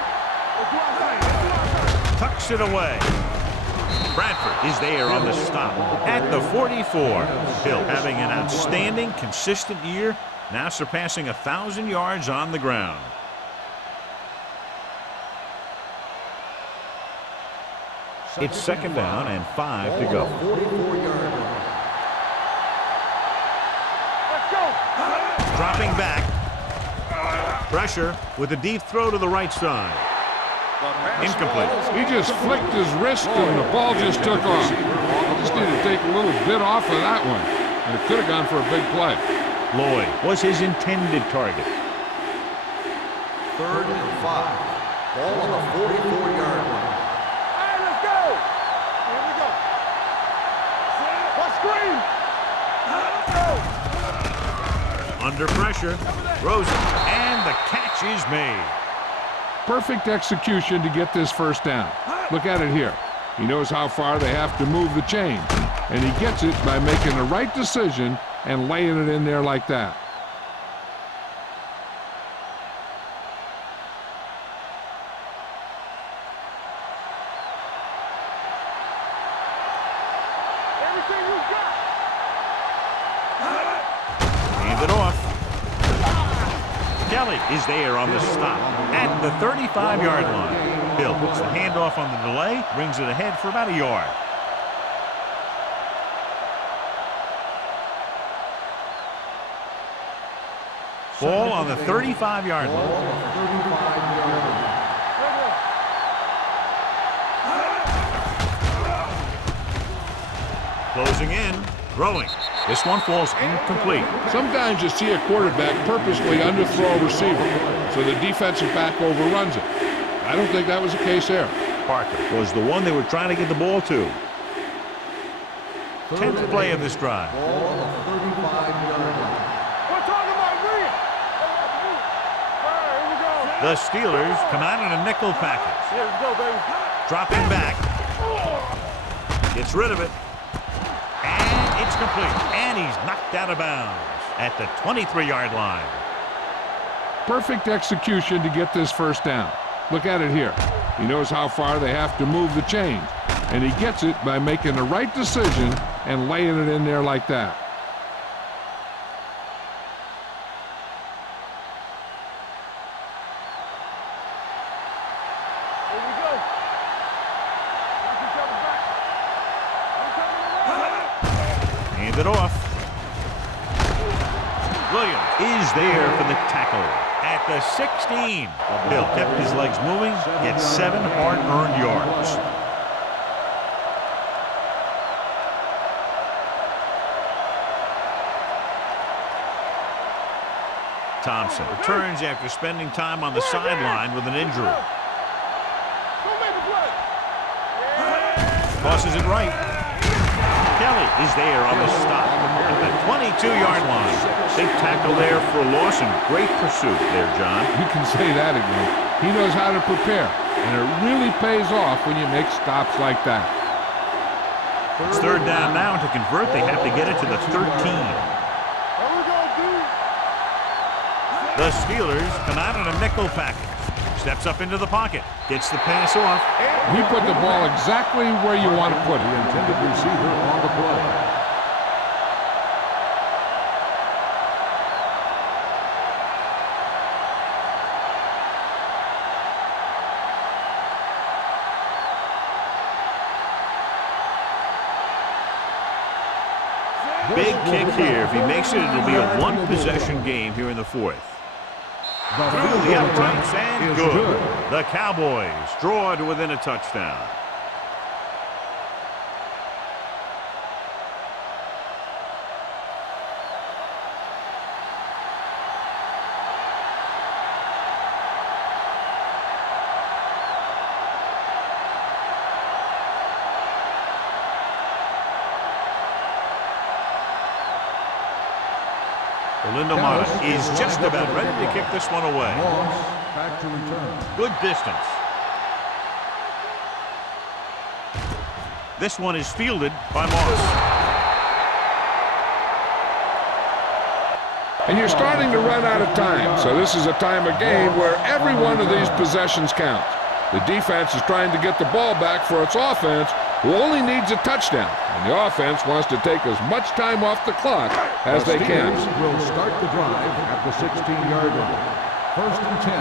Let's do outside. Let's do outside. Tucks it away. Bradford is there on the stop at the 44. Hill having an outstanding, consistent year, now surpassing 1,000 yards on the ground. It's second down and 5 to go. 44-yard line. Let's go. Dropping back. Pressure with a deep throw to the right side. Incomplete. He just flicked his wrist and the ball just took off. Just need to take a little bit off of that one, and it could have gone for a big play. Lloyd was his intended target. Third and 5. Ball on the 44-yard line. All right, let's go. Here we go. What screen? Let's go. Under pressure, throws it, and the catch is made. Perfect execution to get this first down. Look at it here. He knows how far they have to move the chain, and he gets it by making the right decision and laying it in there like that. Everything you got. Hand it off. Kelly is there on the stop at the 35-yard line. Hill puts the handoff on the delay, brings it ahead for about a yard. Ball on the 35-yard line. Closing in, throwing. This one falls incomplete. Sometimes you see a quarterback purposely underthrow a receiver, so the defensive back overruns it. I don't think that was the case there. Parker was the one they were trying to get the ball to. 10th play of this drive. Ball on the 35-yard line. We're talking about real. All right, here we go. The Steelers come out in a nickel package. Here we go, baby. Dropping back. Gets rid of it. And it's complete. And he's knocked out of bounds at the 23-yard line. Perfect execution to get this first down. Look at it here. He knows how far they have to move the chain, and he gets it by making the right decision and laying it in there like that. Here we go. Watch each other back. I'm coming around. Hand it off. Williams is there for the tackle at the 16. Hill kept his legs moving, gets 7 hard-earned yards. Thompson returns after spending time on the sideline with an injury. Tosses it right. Kelly is there on the stop at the 22-yard line. Big tackle there for a loss and great pursuit there, John. You can say that again. He knows how to prepare, and it really pays off when you make stops like that. It's third down now. To convert, they have to get it to the 13. The Steelers come out in a nickel package. Steps up into the pocket. Gets the pass off. He put the ball exactly where you want to put it. The intended receiver on the play. Big kick here. If he makes it, it'll be a one-possession game here in the fourth. Through the uprights and good. The Cowboys draw to within a touchdown. Linda is just about ready to kick this one away. Back to return. Good distance. This one is fielded by Moss. And you're starting to run out of time, so this is a time of game where every one of these possessions counts. The defense is trying to get the ball back for its offense, who only needs a touchdown, and the offense wants to take as much time off the clock as they can. Will start the drive at the 16-yard line. First and 10.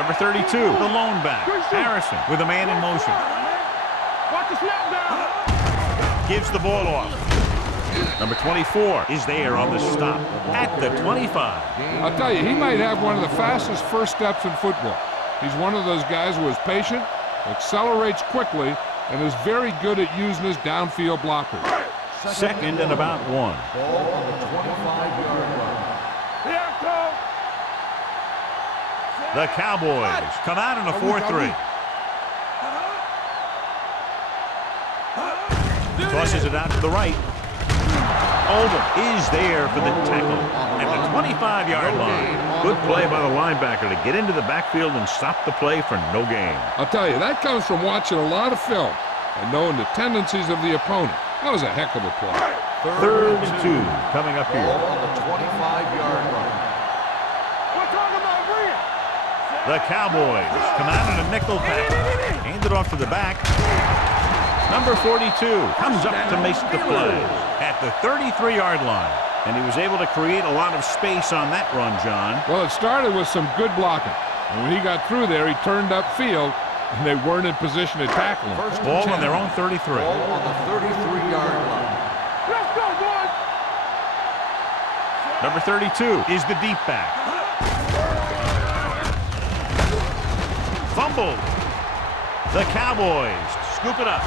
Number 32, the lone back, Harrison, with a man in motion. Watch the snap down. Gives the ball off. Number 24 is there on the stop at the 25. I'll tell you, he might have one of the fastest first steps in football. He's one of those guys who is patient, accelerates quickly, and is very good at using his downfield blockers. Second and about 1. Ball on the 25-yard line. The Cowboys come out in a 4-3. Tosses it out to the right. Oldham is there for the tackle at the 25-yard line. Good play by the linebacker to get into the backfield and stop the play for no gain. I'll tell you, that comes from watching a lot of film and knowing the tendencies of the opponent. That was a heck of a play. Third and 2 coming up here. Ball on the 25-yard line. The Cowboys come out in a nickel package. Hand it off to the back. Number 42 comes up to make the play at the 33-yard line. And he was able to create a lot of space on that run, John. Well, it started with some good blocking. And when he got through there, he turned upfield, and they weren't in position to tackle him. First Ball on their own 33. Ball on the 33-yard line. Let's go, boys. Number 32 is the deep back. Fumbled. The Cowboys scoop it up.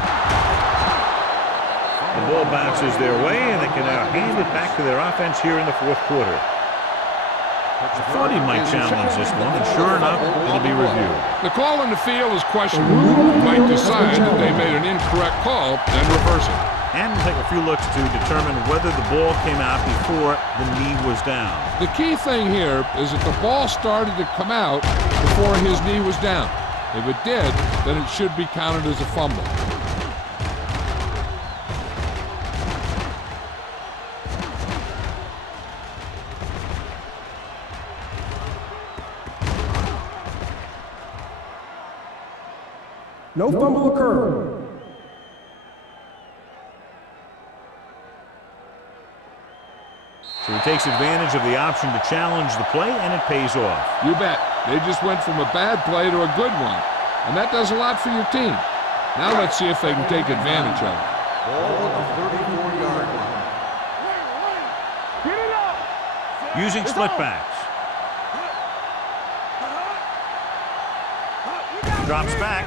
The ball bounces their way, and they can now hand it back to their offense here in the fourth quarter. I thought he might challenge this one, and sure enough, it'll be reviewed. The call in the field is questionable. You might decide that they made an incorrect call and reverse it. And we'll take a few looks to determine whether the ball came out before the knee was down. The key thing here is that the ball started to come out before his knee was down. If it did, then it should be counted as a fumble. No fumble occurred. So he takes advantage of the option to challenge the play, and it pays off. You bet. They just went from a bad play to a good one. And that does a lot for your team. Now let's see if they can take advantage of it. Ball on the 34-yard line. using split backs. Drops back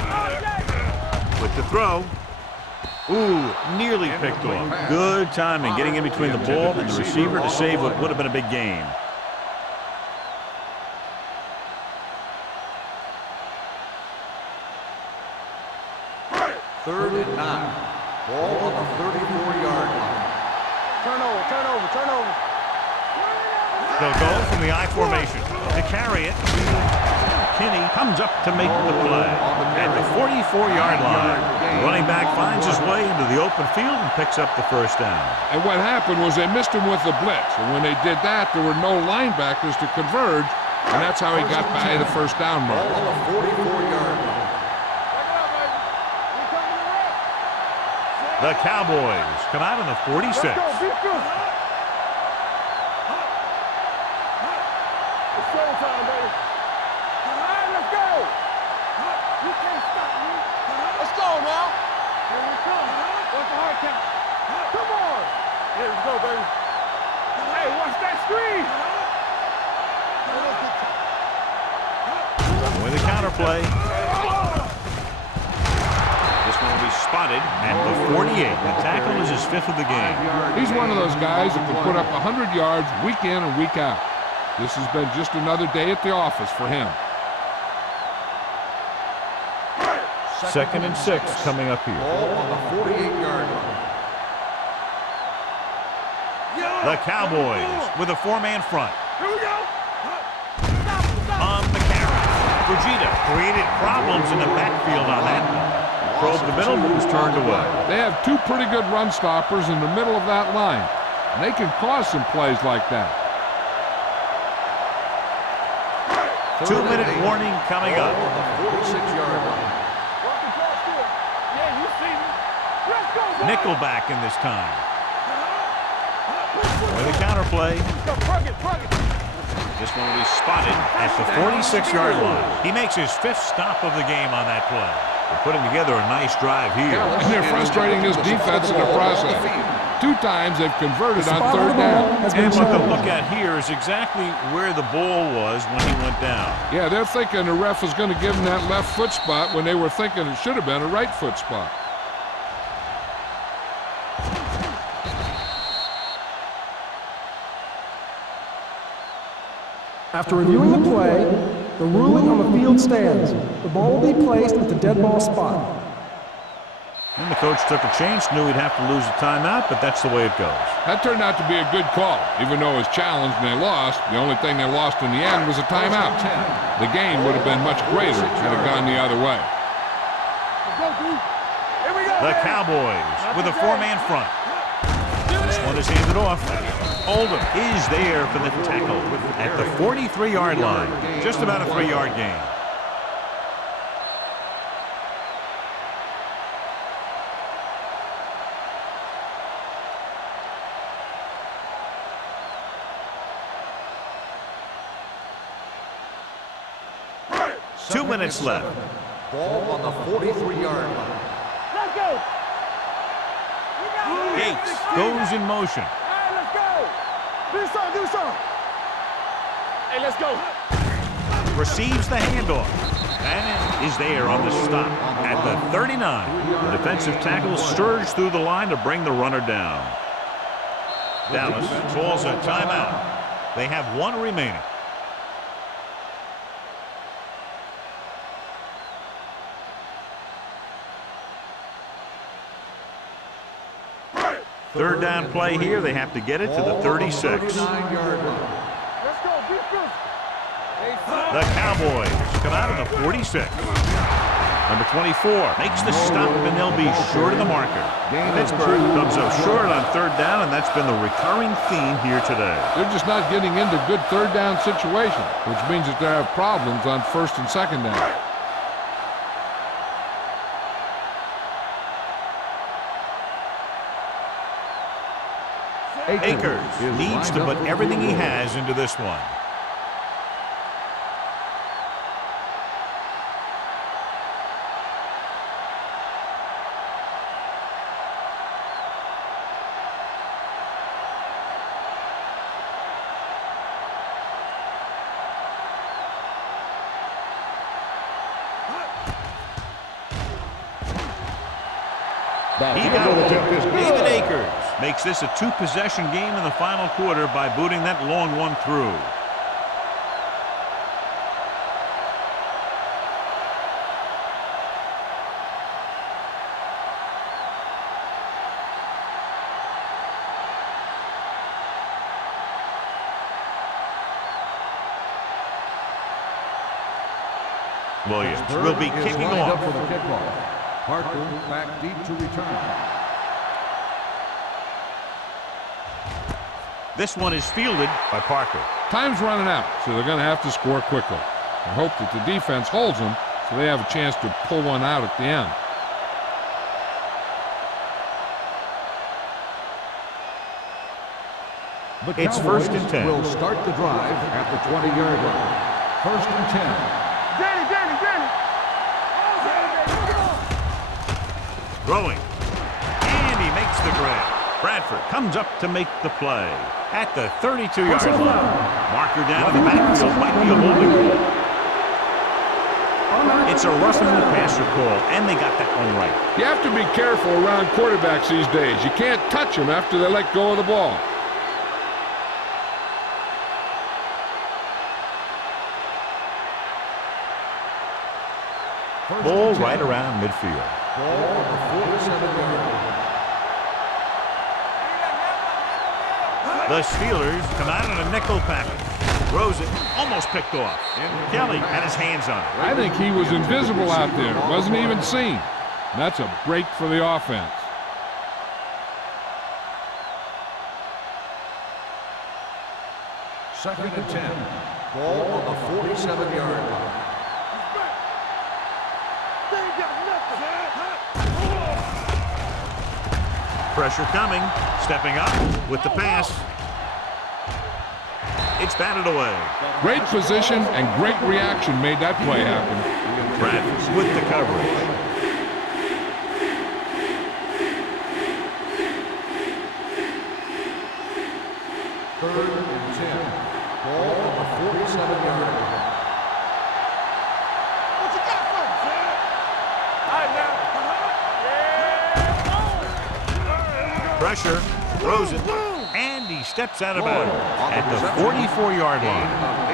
with the throw. Ooh, nearly picked off. Good timing, getting in between the ball and the receiver to save what would have been a big gain. Third and 9. Ball on the 34-yard line. Turnover. They'll go from the I formation to carry it. Kinney comes up to make the play. At the 44-yard line, the running back finds his way into the open field and picks up the first down. And what happened was they missed him with the blitz. And when they did that, there were no linebackers to converge. And that's how he got by the first down mark. Ball on the 44-yard line. The Cowboys come out on the 46. Let's go, be good. It's showtime, baby. All right, let's go. You can't stop me. Let's go now. Here we come. What's the hard count? Come on. Here we go, baby. Hey, watch that screen. With the counterplay. This one will be spotted at the 48. The tackle is his 5th of the game. He's one of those guys that can put up 100 yards week in and week out. This has been just another day at the office for him. 2nd and 6 coming up here. Ball on the 48-yard line. The Cowboys with a 4-man front. Here we go. On the carry. Fujita created problems in the backfield on that one. Probed the middle, but was turned away. They have two pretty good run stoppers in the middle of that line. And they can cause some plays like that. 2-minute warning coming up. On the 46-yard line. Yeah, you see me. Let's go, boy. Nickelback in this time. With a counterplay. Plug it. This one will be spotted at the 46-yard line. He makes his 5th stop of the game on that play. They're putting together a nice drive here. And they're frustrating this defense in the process. 2 times they've converted on 3rd down. And what they'll look at here is exactly where the ball was when he went down. Yeah, they're thinking the ref is going to give them that left foot spot when they were thinking it should have been a right foot spot. After reviewing the play, the ruling on the field stands. The ball will be placed at the dead ball spot. And the coach took a chance, knew he'd have to lose a timeout, but that's the way it goes. That turned out to be a good call. Even though it was challenged and they lost, the only thing they lost in the end was a timeout. The game would have been much greater had it gone the other way. Here we go. The Cowboys with a 4-man front. This one is handed off. Oldham is there for the tackle at the 43-yard line. Just about a 3-yard gain. Two minutes left. Ball on the 43-yard line. Let's go. Gates goes in motion. All right, let's go. Do something. Hey, let's go. Receives the handoff. And is there on the stop at the 39. The defensive tackle surged through the line to bring the runner down. Dallas calls a timeout. They have 1 remaining. Third down play here. They have to get it to the 36. 39-yard line. Let's go. Be good. The Cowboys come out of the 46. Number 24 makes the stop, and they'll be short of the marker. Pittsburgh comes up short on 3rd down, and that's been the recurring theme here today. They're just not getting into good 3rd down situations, which means that they have problems on 1st and 2nd down. Akers needs to put everything he has into this one. The He field got goal it. attempt is David good. Akers makes this a two-possession game in the final quarter by booting that long one through. Williams will be Third is kicking lined off. up for the kickoff. Parker back deep to return. This one is fielded by Parker. Time's running out, so they're going to have to score quickly and hope that the defense holds them so they have a chance to pull one out at the end. The It's Cowboys 1st and 10. will start the drive at the 20-yard line. 1st and 10. Throwing. And he makes the grab. Bradford comes up to make the play. At the 32-yard line. Marker down in the backfield. Might be a holding call. It's a roughing the passer call, and they got that one right. You have to be careful around quarterbacks these days. You can't touch them after they let go of the ball. Ball right around midfield. Ball on the 47-yard line. The Steelers come out in a nickel package. Throws it, almost picked off. Kelly had his hands on it. I think he was invisible out there. Wasn't even seen. That's a break for the offense. Second and 10. Ball on the 47-yard line. Pressure coming. Stepping up with the pass. It's batted away. Great position and great reaction made that play happen. Bradford with the coverage. Third and 10. Ball on the 47-yard line. What you got for me, man? All right, now. Pressure. Throws it. And he steps out of bounds at the 44-yard line.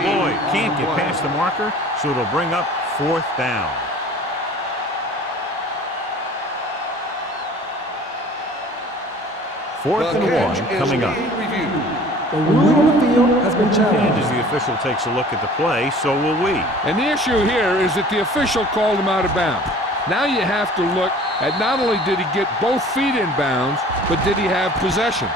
Lloyd can't get past the marker, so it'll bring up 4th down. Fourth and 1 coming up. The ruling on the field has been And challenged. as the official takes a look at the play, so will we. And the issue here is that the official called him out of bounds. Now you have to look at not only did he get both feet in bounds, but did he have possession?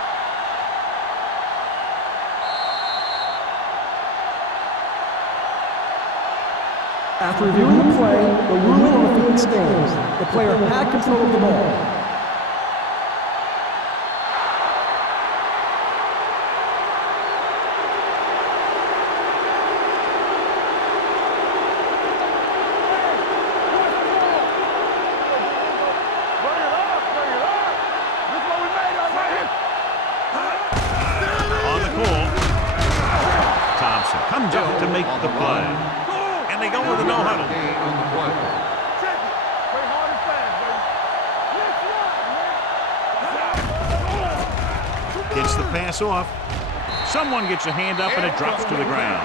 After reviewing the play, the ruling on the field stands. The player had control of the ball. On the call, Thompson comes up to make the play. And they go with a no-huddle. On the play. Check it. Play hard and fast, baby. Gets the pass off. Someone gets a hand up and it drops to the ground.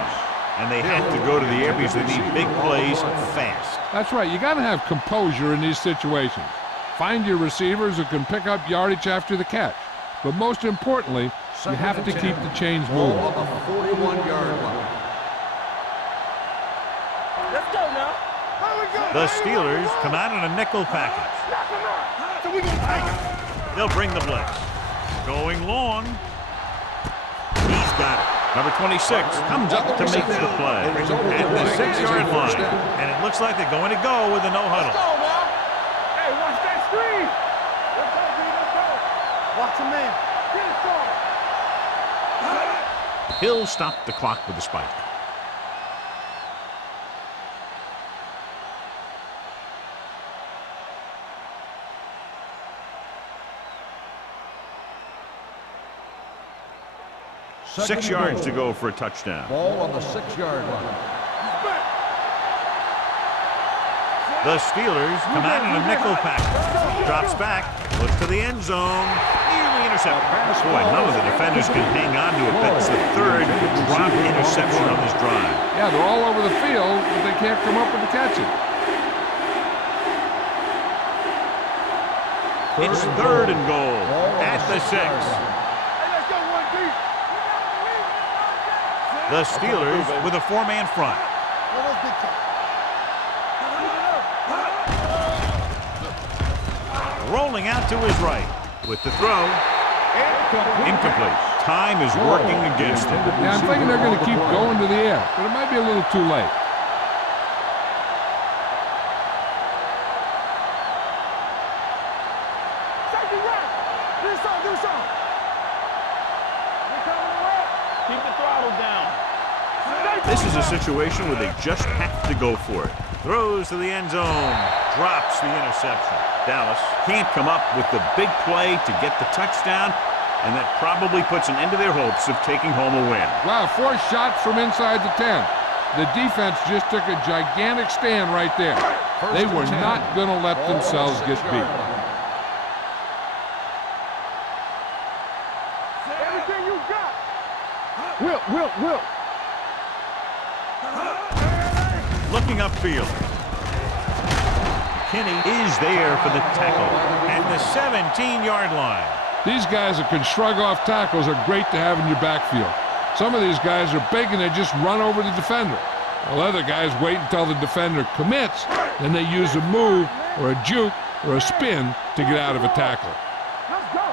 And they have to go to the air because they need big plays fast. That's right. You got to have composure in these situations. Find your receivers who can pick up yardage after the catch. But most importantly, you have to keep the chains Ball moving. on the 41-yard line. Let's go now. How we go? The Steelers come out in a nickel package. Knock him out. So we gonna take him. They'll bring the blitz. Going long. He's got it. Number 26 comes up to make the play at the 6-yard line. And it looks like they're going to go with a Let's no-huddle. go now. Hey, watch that screen. Let's go, B. Let's go. Watch him, man. Get it started. He'll stop the clock with a spike. Second 6 and yards goal. to go for a touchdown. Ball on the 6-yard line. The Steelers come out in a nickel package. Drops back, Looks to the end zone. Nearly intercepted. Boy, none of the defenders can hang on to it. That's the third drop interception on this drive. Yeah, they're all over the field, but they can't come up with the catch it. It's third and goal at the 6. Hey, let's go one deep. The Steelers with a 4-man front. Rolling out to his right with the throw. Incomplete. Time is working against him. Yeah, I'm thinking they're going to keep going to the air, but it might be a little too late. Safety right. Do something. Keep the throttle down. This is a situation where they just have to go for it. Throws to the end zone. Drops the interception. Dallas can't come up with the big play to get the touchdown, and that probably puts an end to their hopes of taking home a win. Wow, 4 shots from inside the 10. The defense just took a gigantic stand right there. They were not going to let themselves get beat. Everything you got. Will. Looking upfield. Kinney is there for the tackle at the 17-yard line. These guys that can shrug off tackles are great to have in your backfield. Some of these guys are big and they just run over the defender. While other guys wait until the defender commits, then they use a move or a juke or a spin to get out of a tackle. Let's go.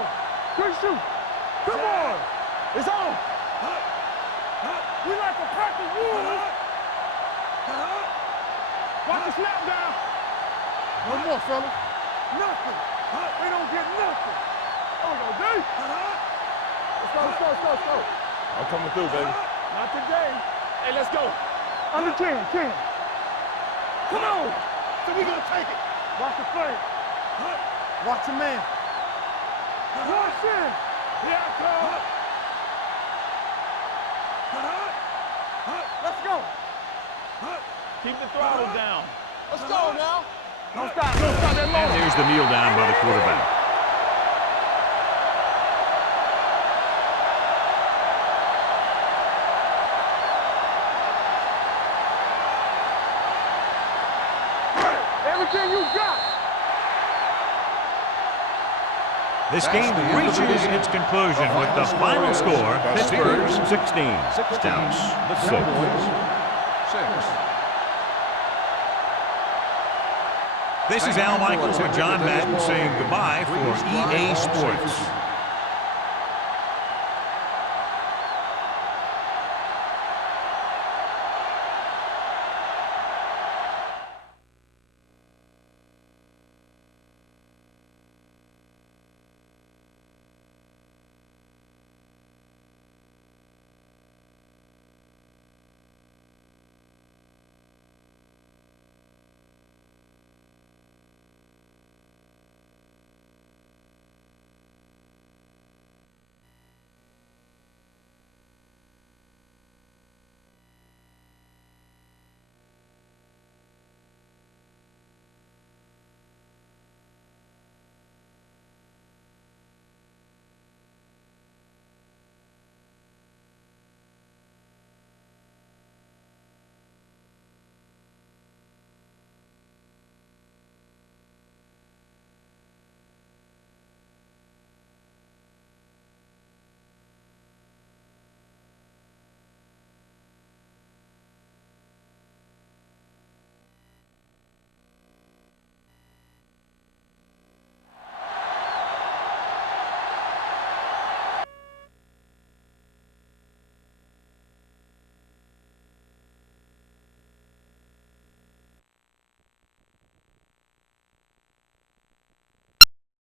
Good shoot. Come on. It's on. We like to practice rules. Watch the snap down. One more, fellas. Nothing. We don't get nothing. Oh, no, D. Let's go. I'm coming through, baby. Not today. Hey, let's go. Under 10. Come on. So we gonna take it. Watch the play. Watch the man. Watch in. Here I come. Let's go. Keep the throttle down. Let's go now. Don't stop that low. And there's the kneel down by the quarterback. Everything you got. This game reaches its conclusion with the final score, Pittsburgh 16, Dallas 6. This is Al Michaels with John Madden saying goodbye for EA Sports.